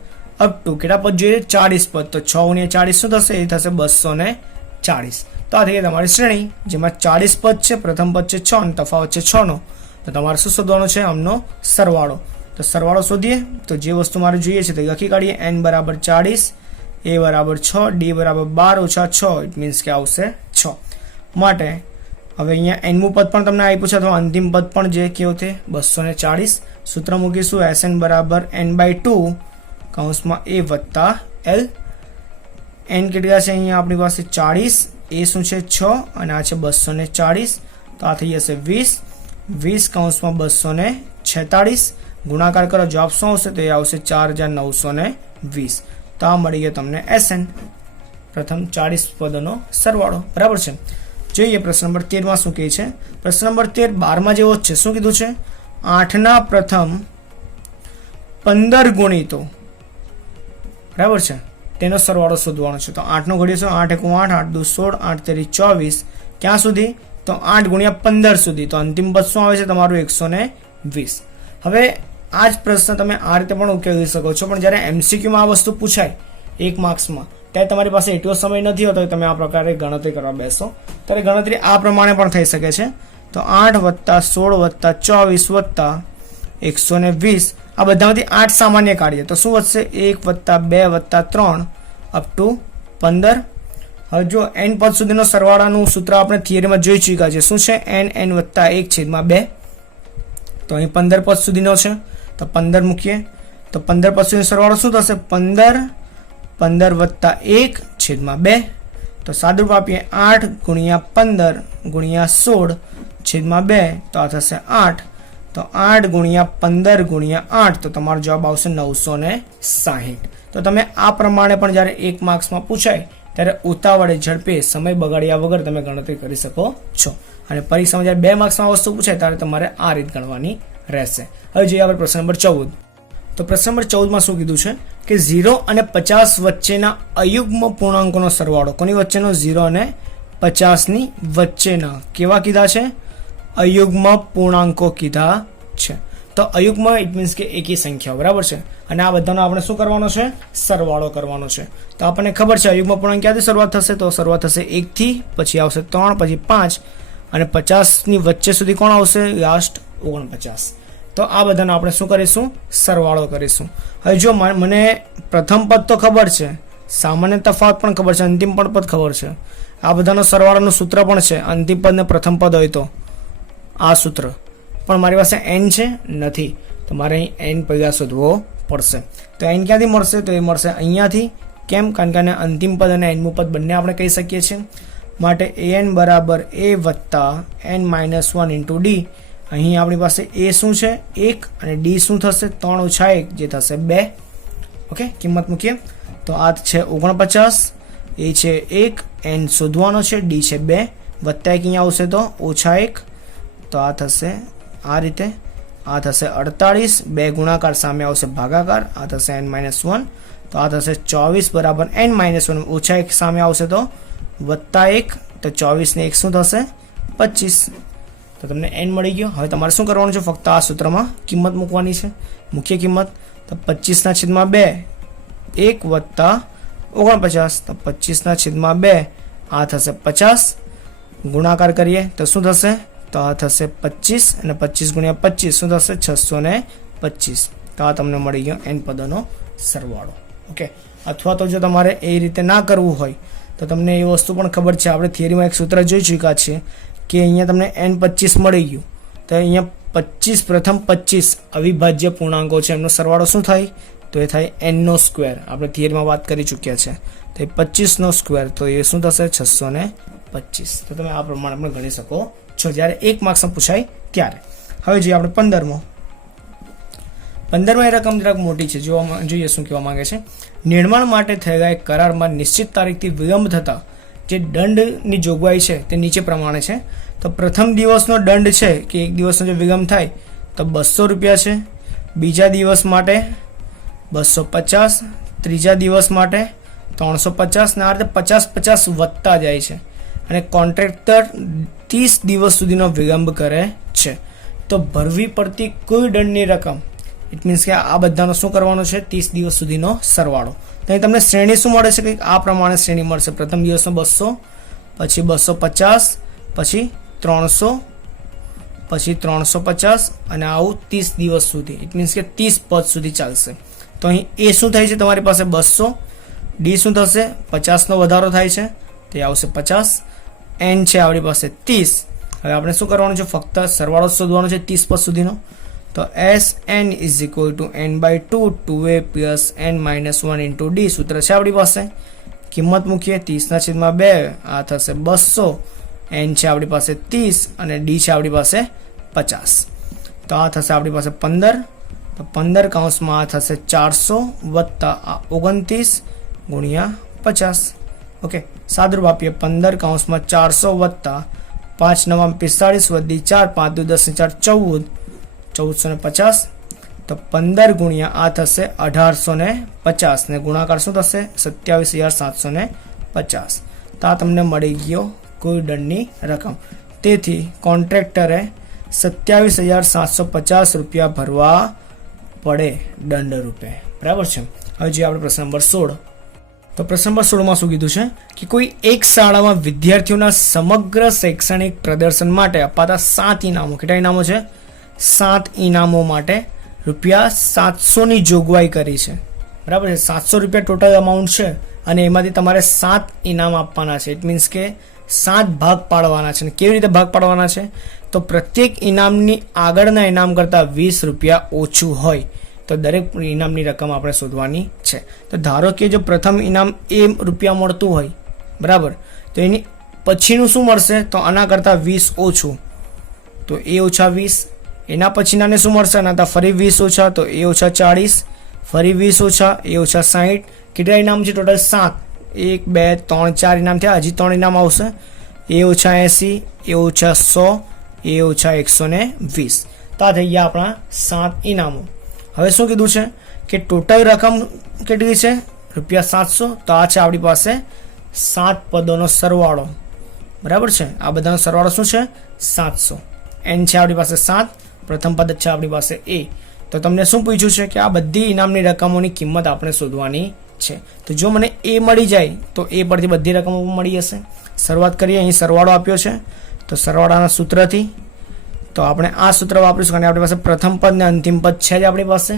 અપ ટુ કેટલા પદ જોઈએ? 40 પદ. તો 6 × 40 શું થશે? એ થશે 240. તો આ થઈ ગઈ તમારી શ્રેણી જેમાં 40 પદ છે, પ્રથમ પદ છે 6 અને તફાવત છે 6 નો. તો તમારે શું શોધવાનો છે? આમનો સરવાળો. તો સરવાળો શોધીએ તો જે વસ્તુ મારે જોઈએ છે તે લખી કાઢીએ. n = 40, a = 6, d = 12 ઓછા 6, ઇટ મીન્સ કે આવશે 6. માટે હવે અહીંયા nમું પદ પણ તમને આપ્યું છે અથવા અંતિમ પદ પણ જે કેવું છે 240. સૂત્ર મૂકીશું Sn = n/2 કૌંસમાં a વત્તા l. n કેટલા છે અહીંયા આપણી પાસે 40, a શું છે 6 અને આ છે 240 તો આ થઈ જશે 20 કૌંસમાં 246 ગુણાકાર કરો, જવાબ શું આવશે? તો એ આવશે 4920. તો આ મળી ગયો તમને Sn, પ્રથમ 40 પદોનો સરવાળો, બરાબર છે. જોઈએ પ્રશ્ન નંબર 13માં શું કહે છે. પ્રશ્ન નંબર 13 12માં જેવો જ છે. શું કીધું છે? 8ના પ્રથમ 15 ગુણિતો, બરાબર છે, તેનો સરવાળો શોધવાનો છે. તો 8નો ઘડીશું, 8 × 1 8, 8 × 2 16, 8 × 3 24 ક્યાં સુધી? તો 8 × 15 સુધી. તો અંતિમ પદ શું આવે છે તમારું? 120. હવે આ જ પ્રશ્ન તમે આ રીતે પણ ઉકેલી શકો છો, પણ જ્યારે MCQમાં આ વસ્તુ પૂછાય 1 માર્ક્સમાં ત્યારે તમારી પાસે એટલો સમય નથી હોતો તમે આ પ્રકારે ગણતરી કરવા બેસો, ત્યારે ગણતરી આ પ્રમાણે પણ થઈ શકે છે. તો 8 + 16 + 24 + 120 આ બધામાંથી 8 સામાન્ય કાઢીએ તો શું વધશે? 1 + 2 + 3 અપ ટુ 15. હવે જો n પદ સુધીનો સરવાળાનું સૂત્ર આપણે થિયરીમાં જોઈ ચૂક્યા છે. શું છે? n + 1/2. તો અહીં 15 પદ સુધીનો છે તો 15 મૂકીએ તો 15 પદ સુધીનો સરવાળો શું થશે? 15 + 1/2. તો સાદુરૂપ આપીએ 8 × 15 × 16/2 તો આ થશે 8. તો 8 × 15 × 8 તો તમારો જવાબ આવશે 960. તો તમે આ પ્રમાણે પણ જ્યારે 1 માર્ક્સમાં પૂછાય ત્યારે ઉતાવળે ઝડપે સમય બગાડ્યા વગર તમે ગણતરી કરી શકો છો. અને પરીક્ષામાં જ્યારે 2 માર્ક્સમાં વસ્તુ પૂછાય ત્યારે તમારે આ રીત ગણવાની રહેશે. હવે જોઈએ આપણે પ્રશ્ન નંબર 14. તો પ્રશ્ન નંબર 14માં શું કીધું છે કે 0 અને 50 વચ્ચેના અયુગ્મ પૂર્ણાંકોનો સરવાળો. કોની વચ્ચેનો? 0 અને 50ની વચ્ચેના કેવા કીધા છે? અયુગ્મ પૂર્ણાંકો કીધા છે. તો અયુગ્મ ઇટ મીન્સ કે એકી સંખ્યાઓ, બરાબર છે. અને આ બધાનો આપણે શું કરવાનો છે? સરવાળો કરવાનો છે. તો આપણને ખબર છે અયુગ્મ પૂર્ણાંક ક્યાંથી શરૂઆત થશે? તો શરૂઆત થશે 1 થી, પછી આવશે 3, પછી 5 અને 50ની વચ્ચે સુધી કોણ આવશે? લાસ્ટ 49. તો આ બધાનો આપણે શું કરીશું? સરવાળો કરીશું. હવે જો મને પ્રથમ પદ તો ખબર છે, સામાન્ય તફાવત પણ ખબર છે, અંતિમ પદ ખબર છે, આ બધાનો સરવાળાનું સૂત્ર પણ છે. અંતિમ પદ ને પ્રથમ પદ હોય તો આ સૂત્ર, પણ મારી પાસે n છે નથી, તો મારે અહીં n પહેલા શોધવો પડશે. તો n ક્યાંથી મળશે? તો એ મળશે અહીંયાથી. કેમ? કારણ કે અંતિમ પદ અને nમું પદ બંને આપણે કહી શકીએ છીએ. માટે an = a + n - 1 × d. અહીં આપણી પાસે a શું છે? 1 અને d શું થશે? 3 - 1 જે થશે 2. ઓકે, કિંમત મૂકીએ તો આ છે 49, a છે 1, n શોધવાનો છે, d છે 2, વત્તા 1 અહીંયા આવશે તો -1 તો આ થશે આ રીતે. આ થશે 48, 2 ગુણાકાર સામે આવશે ભાગાકાર, આ થશે n - 1 તો આ થશે 24 = n - 1 -1 સામે આવશે તો +1 તો 24 ને 1 શું થશે? 25. તો તમને n મળી ગયો. હવે તમારે શું કરવાનું છે, ફક્ત આ સૂત્રમાં કિંમત મૂકવાની છે. મુખ્ય કિંમત તો 25/2 1 વત્તા 49, તો 25/2 આ થશે 50, ગુણાકાર કરીએ તો શું થશે, તો આ થશે 25 અને 25 ગુણ્યા 25 શું થશે 625. તો આ તમને મળી ગયો n પદોનો સરવાળો. ઓકે, અથવા તો જો તમારે એ રીતે ના કરવું હોય તો તમને એ વસ્તુ પણ ખબર છે, આપણે થિયરીમાં એક સૂત્ર જોઈ ચૂક્યા છીએ કે અહીંયા તમને n25 મળી ગયું, તો અહીંયા 25 પ્રથમ 25 અવિભાજ્ય પૂર્ણાંકો છે, એમનો સરવાળો શું થાય, તો એ થાય n નો સ્ક્વેર. આપણે થિયરીમાં વાત કરી ચૂક્યા છે. તો એ 25 નો સ્ક્વેર, તો એ શું થશે 625. તો તમે આ પ્રમાણે પણ ગણી શકો છો જ્યારે 1 માર્ક્સમાં પૂછાય ત્યારે. હવે જોઈએ આપણે 15મો એ રકમ જરાક મોટી છે, જોઈએ શું કહેવા માંગે છે. નિર્માણ માટે થયેલા એક કરારમાં નિશ્ચિત તારીખથી વિલંબ થતા જે દંડની જોગવાઈ છે તે નીચે પ્રમાણે છે. તો પ્રથમ દિવસનો દંડ છે કે એક દિવસનો જે વિલંબ થાય તો 200 રૂપિયા છે, બીજા દિવસ માટે 250, ત્રીજા દિવસ માટે 350 ને આ રીતે 50 વધતા જાય છે. અને કોન્ટ્રાક્ટર 30 દિવસ સુધીનો વિલંબ કરે છે. તો ભરવી પડતી કુલ દંડની રકમ, ઇટ મીન્સ કે આ બધાનો શું કરવાનો છે, 30 દિવસ સુધીનો સરવાળો. તો અહીં તમને શ્રેણી શું મળે છે, કંઈક આ પ્રમાણે શ્રેણી મળશે. પ્રથમ દિવસનો 200, પછી 250, પછી 300, પછી 350 અને આવું 30 દિવસ સુધી, ઇટ મીન્સ કે 30 પદ સુધી ચાલશે. તો અહીં એ શું થાય છે તમારી પાસે 200, ડી શું થશે 50નો વધારો થાય છે તે આવશે 50, n છે આપણી પાસે 30. હવે આપણે શું કરવાનું છે, ફક્ત સરવાળો શોધવાનો છે 30 પદ સુધીનો. તો Sn = n/2 2a + n - 1 × d સૂત્ર છે આપણી પાસે. કિંમત મૂકીએ 30/2 આ થશે 200, n છે આપણી પાસે 30 અને d છે આપણી પાસે 50. તો આ થશે આપણી પાસે 15. તો 15 કૌંસમાં આ થશે 400 વત્તા 29 ગુણ્યા 50. ઓકે, સાદુરૂપ આપીએ 15 કૌંસમાં 400 વત્તા 5 × 9 = 45 વધી 4 5 × 10 = 14 1450. તો 15 ગુણ્યા આ થશે 1850 ને ગુણાકાર શું થશે 27750. તો આ તમને મળી ગયો કુલ દંડની રકમ. તેથી કોન્ટ્રાક્ટરે 27750 રૂપિયા ભરવા પડે દંડ રૂપે. બરાબર છે. હવે જે આપણે પ્રશ્ન નંબર 16, તો પ્રશ્ન નંબર 16માં શું કીધું છે કે કોઈ એક શાળામાં વિદ્યાર્થીઓના સમગ્ર શૈક્ષણિક પ્રદર્શન માટે અપાતા 7 ઇનામો, કેટલા ઇનામો છે 7 ઇનામો માટે ₹700ની જોગવાઈ કરી છે. બરાબર છે. 700 રૂપિયા ટોટલ અમાઉન્ટ છે અને એમાંથી તમારે 7 ઇનામ આપવાના છે. ઇટ મીન્સ કે 7 ભાગ પાડવાના છે. અને કેવી રીતે ભાગ પાડવાના છે, તો પ્રત્યેક ઇનામની આગળના ઇનામ કરતાં 20 રૂપિયા ઓછું હોય તો દરેક ઇનામની રકમ આપણે શોધવાની છે. તો ધારો કે જો પ્રથમ ઇનામ એ રૂપિયા મળતું હોય, બરાબર, તો એની પછીનું શું મળશે, તો આના કરતાં 20 ઓછું, તો એ - 20. એના પછીનાને શું મળશે, આના ફરી 20 ઓછા, તો એ - 40, ફરી 20 ઓછા, એ - 60. કેટલા ઇનામ છે ટોટલ 7, 1 2 3 4 ઇનામ થયા, હજી 3 ઇનામ આવશે, એ - 80, એ - 100, એ - 120. તો આ થઈ ગયા આપણા 7 ઇનામો. હવે શું કીધું છે કે ટોટલ રકમ કેટલી છે, ₹700. તો આ છે આપણી પાસે 7 પદોનો સરવાળો. બરાબર છે. આ બધાનો સરવાળો શું છે 700. n છે આપણી પાસે 7, પ્રથમ પદ છે આપણી પાસે a. તો તમને શું પૂછ્યું છે કે આ બધી ઇનામની રકમોની કિંમત આપણે શોધવાની છે. તો જો મને a મળી જાય તો a પરથી બધી રકમો મળી જશે. શરૂઆત કરીએ. અહીં સરવાળો આપ્યો છે, તો સરવાળાના સૂત્રથી તો આપણે આ સૂત્ર વાપરીશું અને આપણી પાસે પ્રથમ પદ ને અંતિમ પદ છે જ આપણી પાસે.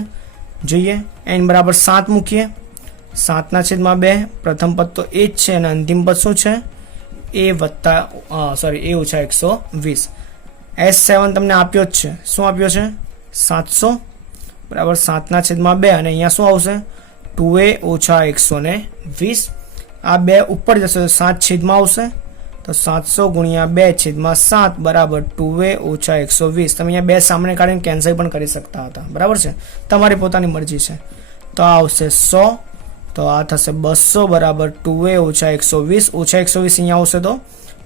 જોઈએ n = 7 મૂકીએ, 7/2 પ્રથમ પદ તો એ જ છે અને અંતિમ પદ શું છે a - 120. S7 તમને આપ્યો જ છે. શું આપ્યો છે 700 બરાબર 7/2 અને અહીંયા શું આવશે 2a - 120. આ 2 ઉપર જશે 7 છેદમાં આવશે, તો 700 × 2/7 બરાબર 2a - 120. તમે અહીંયા 2 સામે કાઢીને કેન્સલ પણ કરી શકતા હતા. બરાબર છે, તમારી પોતાની મરજી છે. તો આ આવશે 100, તો આ થશે 200 બરાબર 2a - 120. - 120 અહીંયા આવશે તો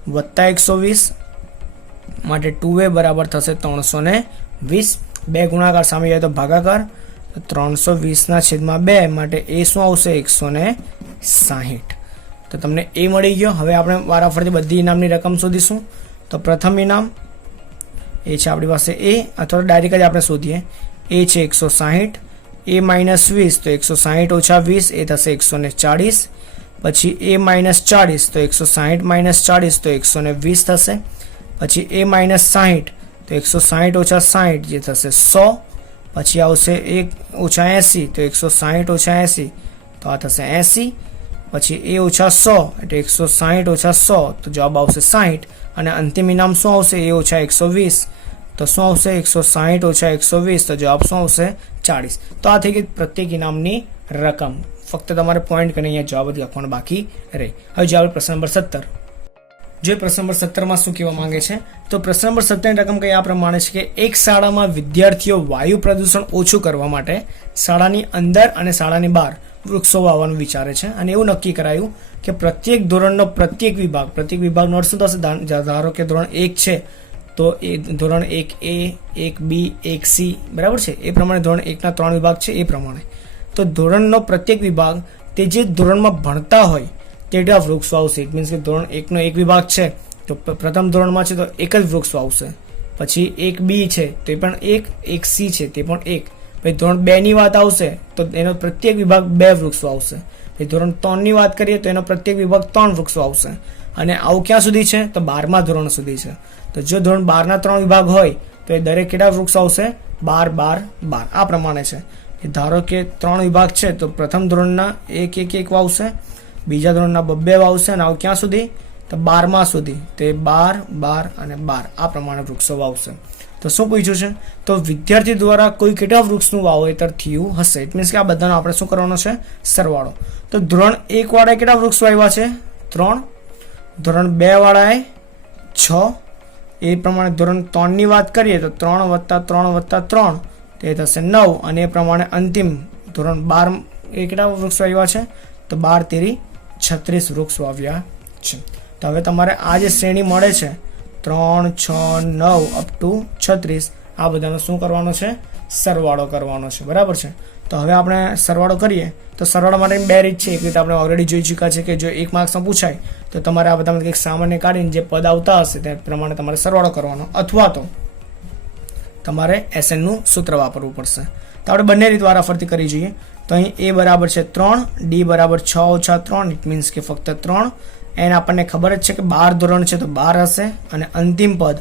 +120 માટે 2a બરાબર થશે 320. 2 ગુણાકાર સામે જાય તો ભાગાકાર, 320/2 માટે એ શું આવશે 160. તો તમને એ મળી ગયો. હવે આપણે વારાફરતી બધી ઇનામની રકમ શોધીશું. તો પ્રથમ ઇનામ એ છે આપણી પાસે એ, અથવા ડાયરેક્ટ જ આપણે શોધીએ. એ છે 160, એ માઇનસ 20 તો 160 ઓછા 20 એ થશે 140. પછી એ માઇનસ 40 તો 160 માઇનસ 40 તો 120 થશે. પછી એ માઇનસ 60 તો 160 ઓછા 60 જે થશે 100. પછી આવશે 1 ઓછા 80 તો 160 ઓછા 80 તો આ થશે 80. પછી એ ઓછા 100 એટલે 160 ઓછા 100 તો જવાબ આવશે 60. અને અંતિમ ઇનામ શું આવશે? એ ઓછા 120 તો શું આવશે? 160 ઓછા 120 તો જવાબ શું આવશે? 40. તો આ થઈ ગઈ પ્રત્યેક ઇનામની રકમ. ફક્ત તમારે પોઈન્ટ કરીને અહીંયા જવાબ જ લખવાનો બાકી રહે. હવે જવાબ પ્રશ્ન નંબર 17. જો પ્રશ્ન નંબર 17માં શું કહેવા માંગે છે તો પ્રશ્ન નંબર 17 ની રકમ કઈ આ પ્રમાણે છે કે એક શાળામાં વિદ્યાર્થીઓ વાયુ પ્રદૂષણ ઓછું કરવા માટે શાળાની અંદર અને શાળાની બહાર વૃક્ષો વાવવાનું વિચારે છે. અને એવું નક્કી કરાયું કે પ્રત્યેક ધોરણનો પ્રત્યેક વિભાગનો અર્થ શું થશે? ધારો કે ધોરણ 1 છે તો એ ધોરણ 1A, 1B, 1C બરાબર છે. એ પ્રમાણે ધોરણ 1ના 3 વિભાગ છે એ પ્રમાણે. તો ધોરણનો પ્રત્યેક વિભાગ તે જે ધોરણમાં ભણતા હોય તેટલા વૃક્ષ વાવશે. ઇટ મીન્સ કે ધોરણ 1નો એક વિભાગ છે તો પ્રથમ ધોરણમાં છે તો એક જ વૃક્ષ વાવશે. પછી 1B છે તો એ પણ 1C છે તે પણ 1. પછી ધોરણ 2ની વાત આવશે તો એનો પ્રત્યેક વિભાગ 2 વૃક્ષ વાવશે. પછી ધોરણ 3ની વાત કરીએ તો એનો પ્રત્યેક વિભાગ 3 વૃક્ષ વાવશે. અને આવું ક્યાં સુધી છે? તો 12મા ધોરણ સુધી છે. તો જો ધોરણ 12ના 3 વિભાગ હોય તો એ દરેક કેટલા વૃક્ષ આવશે? 12, 12, 12 આ પ્રમાણે છે. ધારો કે 3 વિભાગ છે તો પ્રથમ ધોરણના 1 વાવશે, બીજા ધોરણના 2 વાવશે અને આવું ક્યાં સુધી? તો 12મા સુધી. તો એ 12, 12 અને 12 આ પ્રમાણે વૃક્ષો વાવશે. તો શું પૂછ્યું છે? તો વિદ્યાર્થી દ્વારા કોઈ કેટલા વૃક્ષનું વાવેતર થયું હશે. ઇટ મીન્સ કે આ બધાનો આપણે શું કરવાનો છે? સરવાળો. તો ધોરણ 1 વાળાએ કેટલા વૃક્ષ વાવ્યા છે? 3. ધોરણ 2 વાળાએ 6. એ પ્રમાણે ધોરણ 3ની વાત કરીએ તો 3 વત્તા 3 વત્તા 3 તે થશે 9. અને એ પ્રમાણે અંતિમ ધોરણ 12 એ કેટલા વૃક્ષ વાવ્યા છે? તો 12 × 36 વૃક્ષ વાવ્યા છે. તો હવે તમારે આ જે શ્રેણી મળે છે 3, 6, 9 અપ ટુ 36 આ બધાનો શું કરવાનો છે? સરવાળો કરવાનો છે. બરાબર છે. તો હવે આપણે સરવાળો કરીએ તો સરવાળો માટે 2 રીત છે. એક રીત આપણે ઓલરેડી જોઈ ચૂક્યા છે કે જો 1 માર્ક્સમાં પૂછાય તો તમારે આ બધામાં કંઈક સામાન્ય કાઢીને જે પદ આવતા હશે તે પ્રમાણે તમારે સરવાળો કરવાનો, અથવા તો તમારે SN નું સૂત્ર વાપરવું પડશે. તો આપણે બંને રીત વારાફરતી કરી જોઈએ. તો અહીં A બરાબર છે 3, D બરાબર 6 ઓછા 3 ઇટ મીન્સ કે ફક્ત 3. એન આપણને ખબર જ છે કે 12 ધોરણ છે તો 12 હશે. અને અંતિમ પદ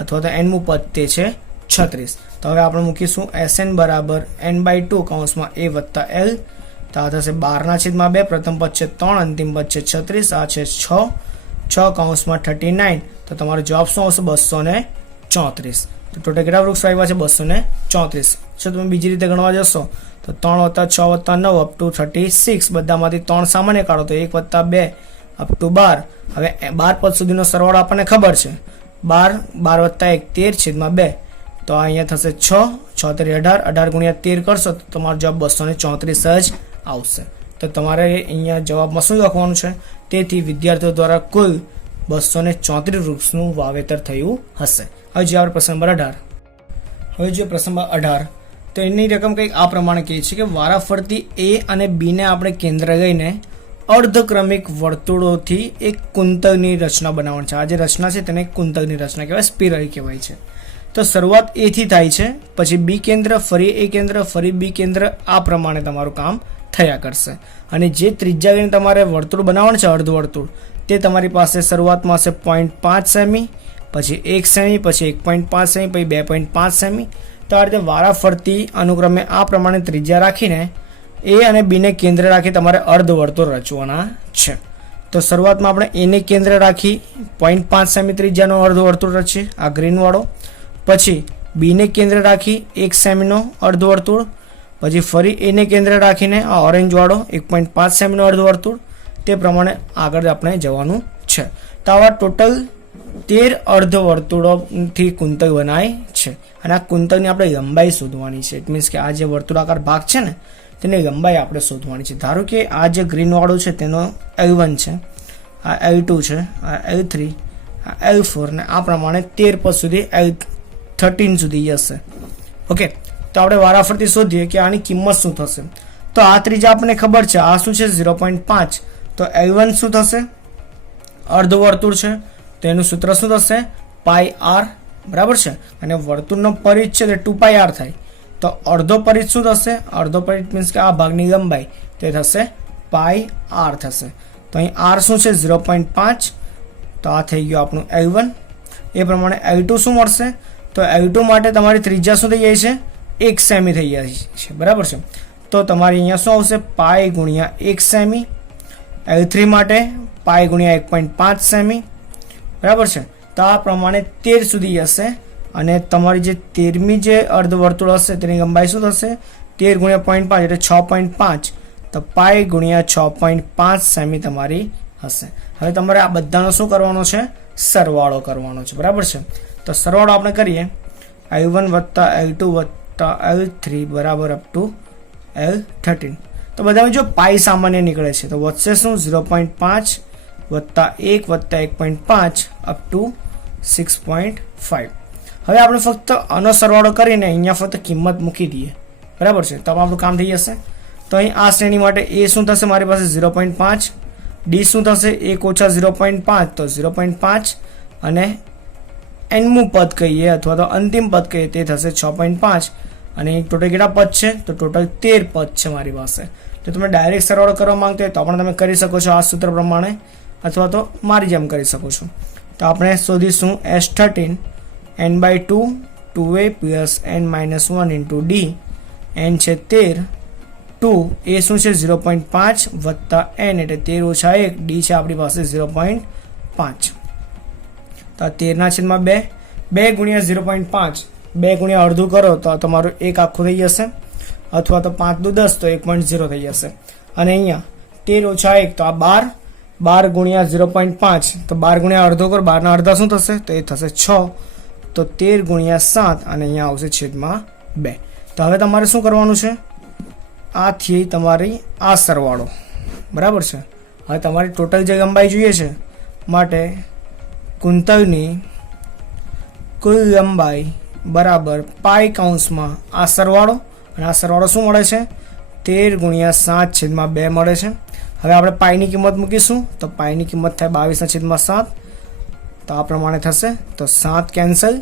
અથવા તો nમું પદ તે છે 36. તો હવે આપણે મૂકીશું SN બરાબર n/2 કૌંસમાં A વત્તા L. તો આ થશે 12/2. પ્રથમ પદ છે 3, અંતિમ પદ છે 36. આ છે 6 કૌંસમાં 39. તો તમારો જવાબ શું આવશે? 234. તો ટોટલ કેટલા વૃક્ષ વાવ્યા છે? 234. જો તમે બીજી રીતે ગણવા જશો તો 3 વત્તા 6 વત્તા 9 અપ ટુ 36. બધામાંથી 3 સામાન્ય કાઢો તો 1 વત્તા 2 અપ ટુ 12. હવે 12 પદ સુધીનો સરવાળો આપણને ખબર છે. 12 વત્તા 1 13/2. તો અહીંયા થશે 6, 6 તેરી 18, 18 ગુણ્યા 13 કરશો તો તમારો જવાબ 234 જ આવશે. તો તમારે અહીંયા જવાબમાં શું લખવાનું છે? તેથી વિદ્યાર્થીઓ દ્વારા કુલ 234 વૃક્ષનું વાવેતર થયું હશે. હવે જે આપણે પ્રશ્ન નંબર 18. હવે જો પ્રશ્ન નંબર 18 તો એની રકમ કંઈક આ પ્રમાણે કહે છે કે વારાફરતી A અને B ને આપણે કેન્દ્ર લઈને અર્ધક્રમિક વર્તુળોથી એક કુંતકની રચના બનાવવાની છે. આ જે રચના છે તેને કુંતકની રચના કહેવાય, સ્પિરલ કહેવાય છે. તો શરૂઆત A થી થાય છે, પછી B કેન્દ્ર, ફરી A કેન્દ્ર, ફરી B કેન્દ્ર, આ પ્રમાણે તમારું કામ થયા કરશે. અને જે ત્રિજ્યા લઈને તમારે વર્તુળ બનાવવાનું છે અર્ધવર્તુળ તે તમારી પાસે શરૂઆતમાં હશે 0.5 સેમી, પછી 1 સેમી, પછી 1.5 સેમી, પછી 2.5 સેમી. તો આ રીતે વારાફરતી અનુક્રમે આ પ્રમાણે ત્રિજ્યા રાખીને A અને B ને કેન્દ્ર રાખી તમારે અર્ધવર્તુળ રચવાના છે. તો શરૂઆતમાં આપણે A ને કેન્દ્ર રાખી 0.5 સેમી ત્રિજ્યાનો અર્ધવર્તુળ રચીએ, આ ગ્રીન વાળો. પછી B ને કેન્દ્ર રાખી 1 સેમીનો અર્ધવર્તુળ. પછી ફરી A ને કેન્દ્ર રાખીને આ ઓરેન્જ વાળો 1.5 સેમીનો અર્ધવર્તુળ. તે પ્રમાણે આગળ આપણે જવાનું છે. તો આવા ટોટલ 13 અર્ધવર્તુળોથી કુંતક બનાય છે. અને આ કુંતકની આપણે લંબાઈ શોધવાની છે. ઇટ મીન્સ કે આ જે વર્તુળાકાર ભાગ છે ને તેની લંબાઈ આપણે શોધવાની છે. ધારો કે આ જે ગ્રીન વાળું છે તેનો L1 છે, આ L2 છે, આ L3, આ L4 ને આ પ્રમાણે 13 પદ સુધી L13 સુધી જશે. ઓકે, તો આપણે વારાફરતી શોધીએ કે આની કિંમત શું થશે. તો આ ત્રીજા આપણને ખબર છે, આ શું છે 0.5. તો L1 શું થશે? અર્ધવર્તુળ છે તો એનું સૂત્ર શું થશે? πr બરાબર છે, અને વર્તુળનો પરિઘ છે તે 2πr થાય. તો અડધો પરિઘ શું થશે? અડધો પરિઘ મીન્સ કે આ ભાગની લંબાઈ તે થશે πr થશે. તો અહીં r શું છે? 0.5. તો આ થઈ ગયું આપણું L1. એ પ્રમાણે L2 શું મળશે? તો L2 માટે તમારી ત્રિજ્યા શું થઈ જાય છે? 1 સેમી થઈ જાય છે. બરાબર છે. તો તમારી અહીંયા શું આવશે? પાઈ ગુણ્યા 1 સેમી. L3 માટે પાઈ ગુણ્યા 1.5 સેમી. બરાબર છે. તો આ પ્રમાણે 13 સુધી હશે, અને તમારી જે 13મી જે અર્ધવર્તુળ હશે તેની લંબાઈ શું થશે? 13 ગુણ્યા 0.5 એટલે 6.5. તો પાઈ ગુણ્યા 6.5 સેમી તમારી હશે. હવે તમારે આ બધાનો શું કરવાનો છે? સરવાળો કરવાનો છે. બરાબર છે. તો સરવાળો આપણે કરીએ. L1 વત્તા L2 વત્તા L3 બરાબર અપ ટુ L13. તો બધામાં જો પાઈ સામાન્ય નીકળે છે તો વધશે શું? 0.5 વત્તા 1 વત્તા 1.5 અપ ટુ 6.5. હવે આપણે ફક્ત આનો સરવાળો કરીને અહીંયા ફક્ત કિંમત મૂકી દઈએ. બરાબર છે. તો આપણું કામ થઈ જશે. તો અહીં આ શ્રેણી માટે એ શું થશે? મારી પાસે 0.5. ડી શું થશે? 1 ઓછા 0.5 તો 0.5, અને એનમું પદ કહીએ અથવા તો અંતિમ પદ કહીએ તે થશે 6.5. અને ટોટલ કેટલા પદ છે? તો ટોટલ 13 પદ છે મારી પાસે. તો તમે ડાયરેક્ટ સરવાળો કરવા માંગતા હોય તો પણ તમે કરી શકો છો આ સૂત્ર પ્રમાણે, અથવા તો મારી જેમ કરી શકો છો. તો આપણે શોધીશું S13 n/2 2a plus n-1 into D. n છે 13, 2 એ શું છે? 0.5 વત્તા n એટલે 13 ઓછા 1. ડી છે આપણી પાસે 0.5. તો 13/2 2 ગુણ્યા 0.5, 2 ગુણ્યા અડધું કરો તો તમારું 1 આખું થઈ જશે, અથવા તો 5 દુ 10 તો 1.0 થઈ જશે. અને અહીંયા 13 ઓછા 1 તો આ 12, 12 ગુણ્યા 0.5 તો 12 ગુણ્યા અડધો કરો, 12 ના અડધા શું થશે? તો એ થશે 6. તો 13 ગુણ્યા 7 અને અહીંયા આવશે છેદમાં 2. તો હવે તમારે શું કરવાનું છે? આથી તમારી આ સરવાળો. બરાબર છે. હવે તમારી ટોટલ જે લંબાઈ જોઈએ છે માટે કુંતલની કુલ લંબાઈ બરાબર પાઈ કૌંસમાં આ સરવાળો, અને આ સરવાળો શું મળે છે? 13 ગુણ્યા 7 છેદમાં 2 મળે છે. હવે આપણે પાઈની કિંમત મૂકીશું તો પાઈની કિંમત થાય 22/7. તો આ પ્રમાણે થશે. તો 7 કેન્સલ,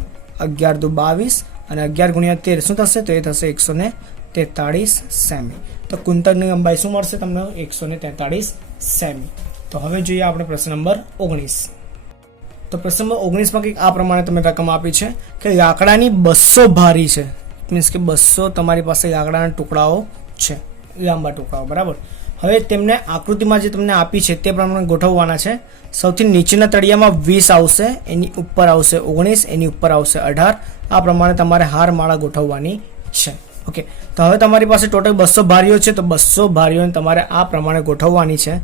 11 દુ 22, અને 11 ગુણ્યા 13 શું થશે? તો એ થશે 143 સેમી. તો કુંતલની લંબાઈ શું મળશે તમને? 143 સેમી. તો હવે જોઈએ આપણે પ્રશ્ન નંબર 19. તો પ્રશ્ન નંબર 19માં કંઈક આ પ્રમાણે તમે રકમ આપી છે કે લાકડાની 200 ભારી છે. મીન્સ કે 200 તમારી પાસે લાકડાના ટુકડાઓ છે, લાંબા ટુકડાઓ. બરાબર. હવે તેમને આકૃતિમાં જે તમને આપી છે તે પ્રમાણે ગોઠવવાના છે. સૌથી નીચેના તળિયામાં 20 આવશે, એની ઉપર આવશે 19, એની ઉપર આવશે 18. આ પ્રમાણે તમારે હાર માળા ગોઠવવાની છે. ઓકે. તો હવે તમારી પાસે ટોટલ 200 ભારીઓ છે, તો 200 ભારીઓને તમારે આ પ્રમાણે ગોઠવવાની છે.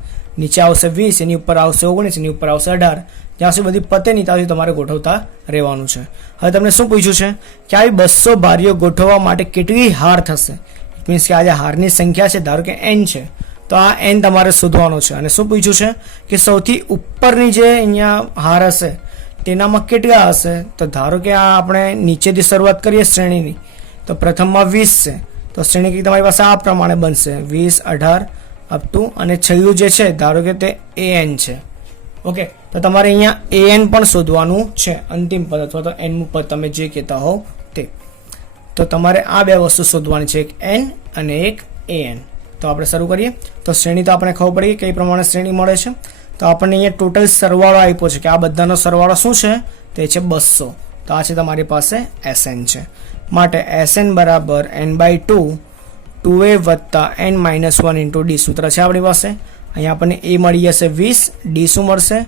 નીચે આવશે 20, એની ઉપર આવશે 19, એની ઉપર આવશે 18. જ્યાં સુધી બધી પતે નહીં ત્યાં સુધી તમારે ગોઠવતા રહેવાનું છે. હવે તમને શું પૂછ્યું છે કે આવી 200 ભારીઓ ગોઠવવા માટે કેટલી હાર થશે? મીન્સ કે આ જે હારની સંખ્યા છે ધારો કે n છે, તો આ n તમારે શોધવાનો છે. અને શું પૂછ્યું છે કે સૌથી ઉપરની જે અહીંયા હાર હશે તેનામાં કેટલા હશે? તો ધારો કે આ આપણે નીચેથી શરૂઆત કરીએ શ્રેણીની, તો પ્રથમમાં 20 છે, તો શ્રેણી કઈ તમારી પાસે આ પ્રમાણે બનશે 20, 18 અપ ટુ, અને છેલ્લું જે છે ધારો કે તે an છે. ઓકે. તો તમારે અહીંયા an પણ શોધવાનું છે, અંતિમ પદ અથવા તો n નું પદ તમે જે કહેતા હોવ તે. તો તમારે આ બે વસ્તુ શોધવાની છે, એક n અને એક an. તો આપણે શરૂ કરીએ. તો શ્રેણી તો આપણે ખબર પડી કઈ પ્રમાણે શ્રેણી મળે છે. તો આપણને અહીંયા ટોટલ સરવાળો આપ્યો છે કે આ બધાનો સરવાળો શું છે? તે છે 200. તો આ છે તમારી પાસે Sn છે. માટે Sn બરાબર n/2 2a વત્તા n-1 ઇન્ટુ ડી. સૂત્ર છે આપણી પાસે. અહીંયા આપણને a મળી જશે 20, ડી શું મળશે?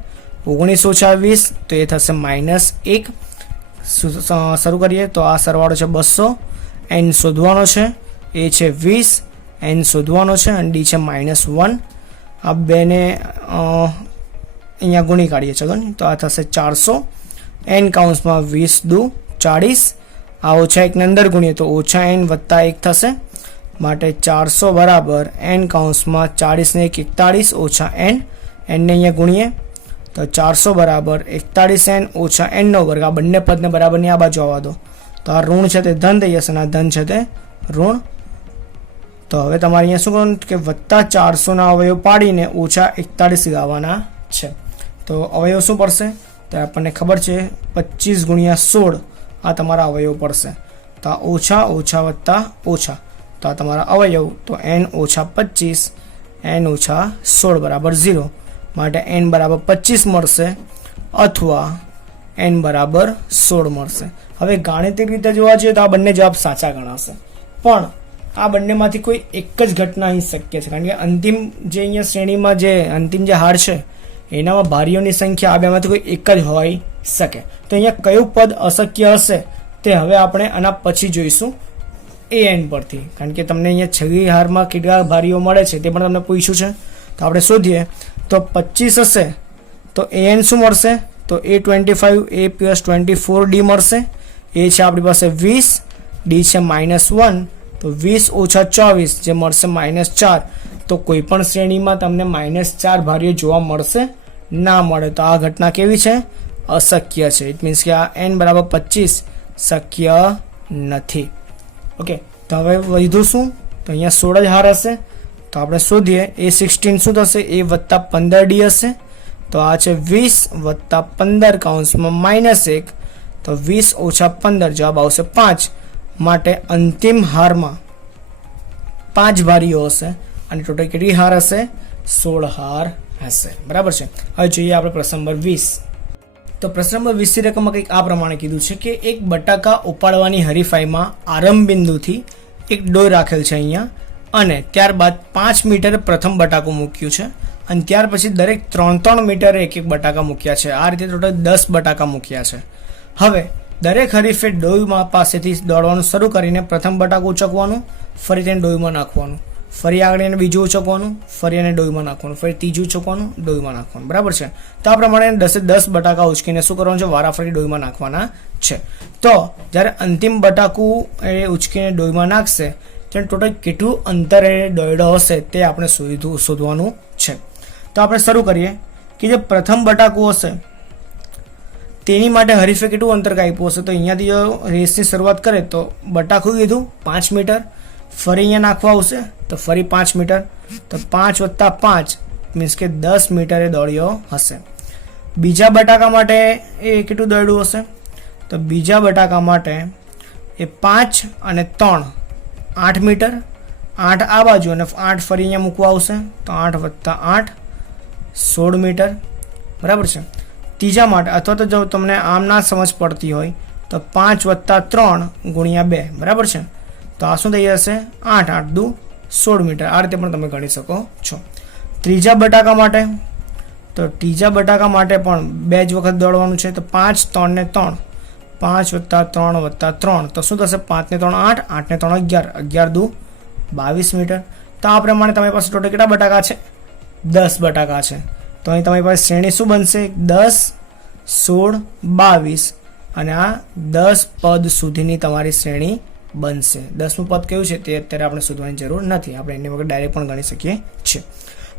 19 ઓછા 20 તો એ થશે -1. શરૂ કરીએ. તો આ સરવાળો છે 200, n શોધવાનો છે, એ છે 20, n શોધવાનો છે, અને ડી છે -1. આ બેને અહીંયા ગુણી કાઢીએ. ચલો ને. તો આ થશે 400. n કૌંસમાં 20 દુ 40. આ ઓછા 1 ને અંદર ગુણીએ તો ઓછા n વત્તા 1 થશે. માટે 400 બરાબર n કૌંસમાં 40 ને 1 41 ઓછા n. n ને અહીંયા ગુણીએ તો 400 બરાબર 41n ઓછા n નો વર્ગ. આ બંને પદને બરાબરની આ બાજુ આવવા દો. તો આ ઋણ છે તે ધન થઈ જશે, અને આ ધન છે તે ઋણ. તો હવે તમારે અહીંયા શું કરવાનું કે વત્તા 400 ના અવયવ પાડીને ઓછા 41 લાવવાના છે. તો અવયવ શું પડશે? તો આપણને ખબર છે 25 ગુણ્યા 16 આ તમારા અવયવ પડશે. તો આ ઓછા ઓછા વત્તા ઓછા, તો આ તમારા અવયવ. તો n ઓછા 25 n ઓછા 16 બરાબર 0, માટે n બરાબર 25 મળશે અથવા n બરાબર 16 મળશે. હવે ગાણિતિક રીતે જોવા જઈએ તો આ બંને જવાબ સાચા ગણાશે, પણ આ બંનેમાંથી કોઈ એક જ ઘટના અહીં શક્ય છે, કારણ કે અંતિમ જે અહીંયા શ્રેણીમાં જે અંતિમ જે હાર છે એનામાં ભારીઓની સંખ્યા આ બેમાંથી કોઈ એક જ હોઈ શકે. તો અહીંયા કયું પદ અશક્ય હશે તે હવે આપણે આના પછી જોઈશું an પરથી, કારણ કે તમને અહીંયા છેલ્લી હારમાં કેટલા ભારીઓ મળે છે તે પણ તમને પૂછ્યું છે. તો આપણે શોધીએ. તો 25 હશે તો an શું મળશે? તો a25 a + 24 d મળશે. એ છે આપણી પાસે 20, d છે -1, તો 20 ઓછા 24 જે મળશે -4. તો કોઈ પણ શ્રેણીમાં તમને -4 ભારીઓ જોવા મળશે ના મળે. તો આ ઘટના કેવી છે? અશક્ય છે. ઇટ મીન્સ કે આ n બરાબર 25 શક્ય નથી. ઓકે, તો હવે વધુ શું? તો અહીંયા 16 જ હાર હશે. તો આપણે શોધીએ. a16 શું થશે? a + 15d હશે. તો આ છે 20 + 15 કૌંસમાં -1, તો 20 ઓછા 15 જવાબ આવશે 5. માટે અંતિમ હારમાં 5 ભારીઓ હશે અને ટોટલ કેટલી હાર હશે? 16 હાર હશે. બરાબર છે. હવે જોઈએ આપણે પ્રશ્ન નંબર 20. તો પ્રશ્ન નંબર 20 ની રકમમાં કંઈક આ પ્રમાણે કીધું છે કે એક બટાકા ઉપાડવાની હરીફાઈમાં આરંભ બિંદુથી એક ડોય રાખેલ છે અહીંયા, અને ત્યારબાદ 5 મીટર પ્રથમ બટાકું મૂક્યું છે, અને ત્યાર પછી દરેક 3-3 મીટરે એક બટાકા મૂક્યા છે. આ રીતે ટોટલ 10 બટાકા મૂક્યા છે. હવે દરેક હરીફે ડોયમાં પાસેથી દોડવાનું શરૂ કરીને પ્રથમ બટાકું ઉચકવાનું, ફરી તેને ડોયમાં નાખવાનું, ફરી આગળ એને બીજું ઉચકવાનું, ફરી એને ડોયમાં નાખવાનું, ફરી ત્રીજું ઉચકવાનું, ડોયમાં નાખવાનું. બરાબર છે. તો આ પ્રમાણે 10 બટાકા ઉચકીને શું કરવાનું છે? વારાફરતી ડોયમાં નાખવાના છે. તો જ્યારે અંતિમ બટાકું એ ઉચકીને ડોયમાં નાખશે ત્યારે ટોટલ કેટલું અંતર એ દોયડો હશે તે આપણે શોધવાનું છે. તો આપણે શરૂ કરીએ કે જે પ્રથમ બટાકું હશે તેની માટે હરીફે કેટલું અંતર કાપ્યું હશે? તો અહીંયાથી જો રેસની શરૂઆત કરે તો બટાકું કીધું 5 મીટર, ફરી અહીંયા નાખવા આવશે તો ફરી 5 મીટર, તો 5 + 5 મીન્સ કે 10 મીટરે દોડ્યો હશે. બીજા બટાકા માટે એ કેટલું દોડ્યું હશે? તો બીજા બટાકા માટે એ 5 અને 3 8 મીટર, 8 આ બાજુ અને 8 ફરી અહીંયા મૂકવા આવશે, તો 8 + 8 16 મીટર. બરાબર છે. ત્રીજા માટે અથવા તો જો તમને આમ ના સમજ પડતી હોય તો 5 + 3 × 2. બરાબર છે. તો આ શું થઈ જશે? 8 8 દુ 16 મીટર. આ રીતે પણ તમે ગણી શકો છો. ત્રીજા બટાકા માટે, તો ત્રીજા બટાકા માટે પણ 2 જ વખત દોડવાનું છે. તો 5 3 ને 3, 5 + 3 + 3, તો શું થશે? 5 ને 3 8, 8 ને 3 11, 11 દુ 22 મીટર. તો આ પ્રમાણે તમારી પાસે ટોટલ કેટલા બટાકા છે? 10 બટાકા છે. તો અહીં તમારી પાસે શ્રેણી શું બનશે? 10 16 22, અને આ 10 પદ સુધીની તમારી શ્રેણી બનશે. 10મું પદ કયું છે તે અત્યારે આપણે શોધવાની જરૂર નથી, આપણે એની વગર ડાયરેક્ટ પણ ગણી શકીએ છીએ.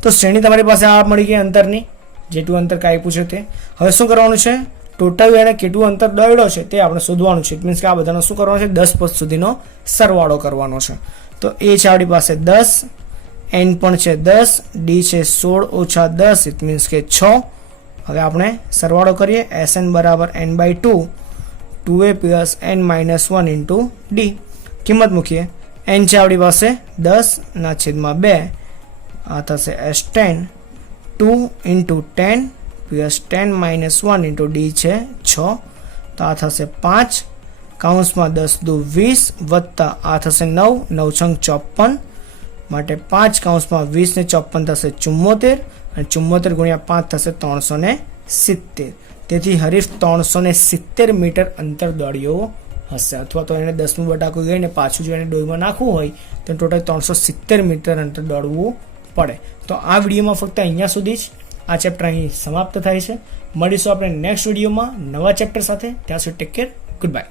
તો શ્રેણી તમારી પાસે આ મળી ગઈ અંતરની, જેટલું અંતર કાપ્યું છે તે. હવે શું કરવાનું છે? ટોટલ એને કેટલું અંતર દોડ્યો છે તે આપણે શોધવાનું છે. ઇટ મીન્સ કે આ બધાનો શું કરવાનું છે? 10 પદ સુધીનો સરવાળો કરવાનો છે. તો એ છે આપણી પાસે 10, n પણ છે 10, d છે 16 ઓછા 10, ઇટ મીન્સ કે 6. હવે આપણે સરવાળો કરીએ. Sn બરાબર n/2, 2a + n - 1 × d. કિંમત મૂકીએ. n છે આપણી પાસે 10/2, આ થશે S10, 2 × 10 + 10 - 1 × d છે 6, તો આ થશે 5 કૌંસમાં 10 દુ 20 વત્તા આ થશે 9, 9 × 54, માટે 5 કૌંસમાં 20 ને 54 થશે 74, અને 74 × 5 થશે 370. તેથી હરીફ 370 મીટર અંતર દોડ્યો હશે. અથવા તો એને 10મું બટાકું ગઈને પાછું જો એને ડોયમાં નાખવું હોય તો ટોટલ 370 મીટર અંતર દોડવું પડે. તો આ વિડીયોમાં ફક્ત અહીંયા સુધી જ આ ચેપ્ટર અહીં સમાપ્ત થાય છે. મળીશું આપણે નેક્સ્ટ વિડીયોમાં નવા ચેપ્ટર સાથે. ત્યાં સુધી ટેક કેર, ગુડ બાય.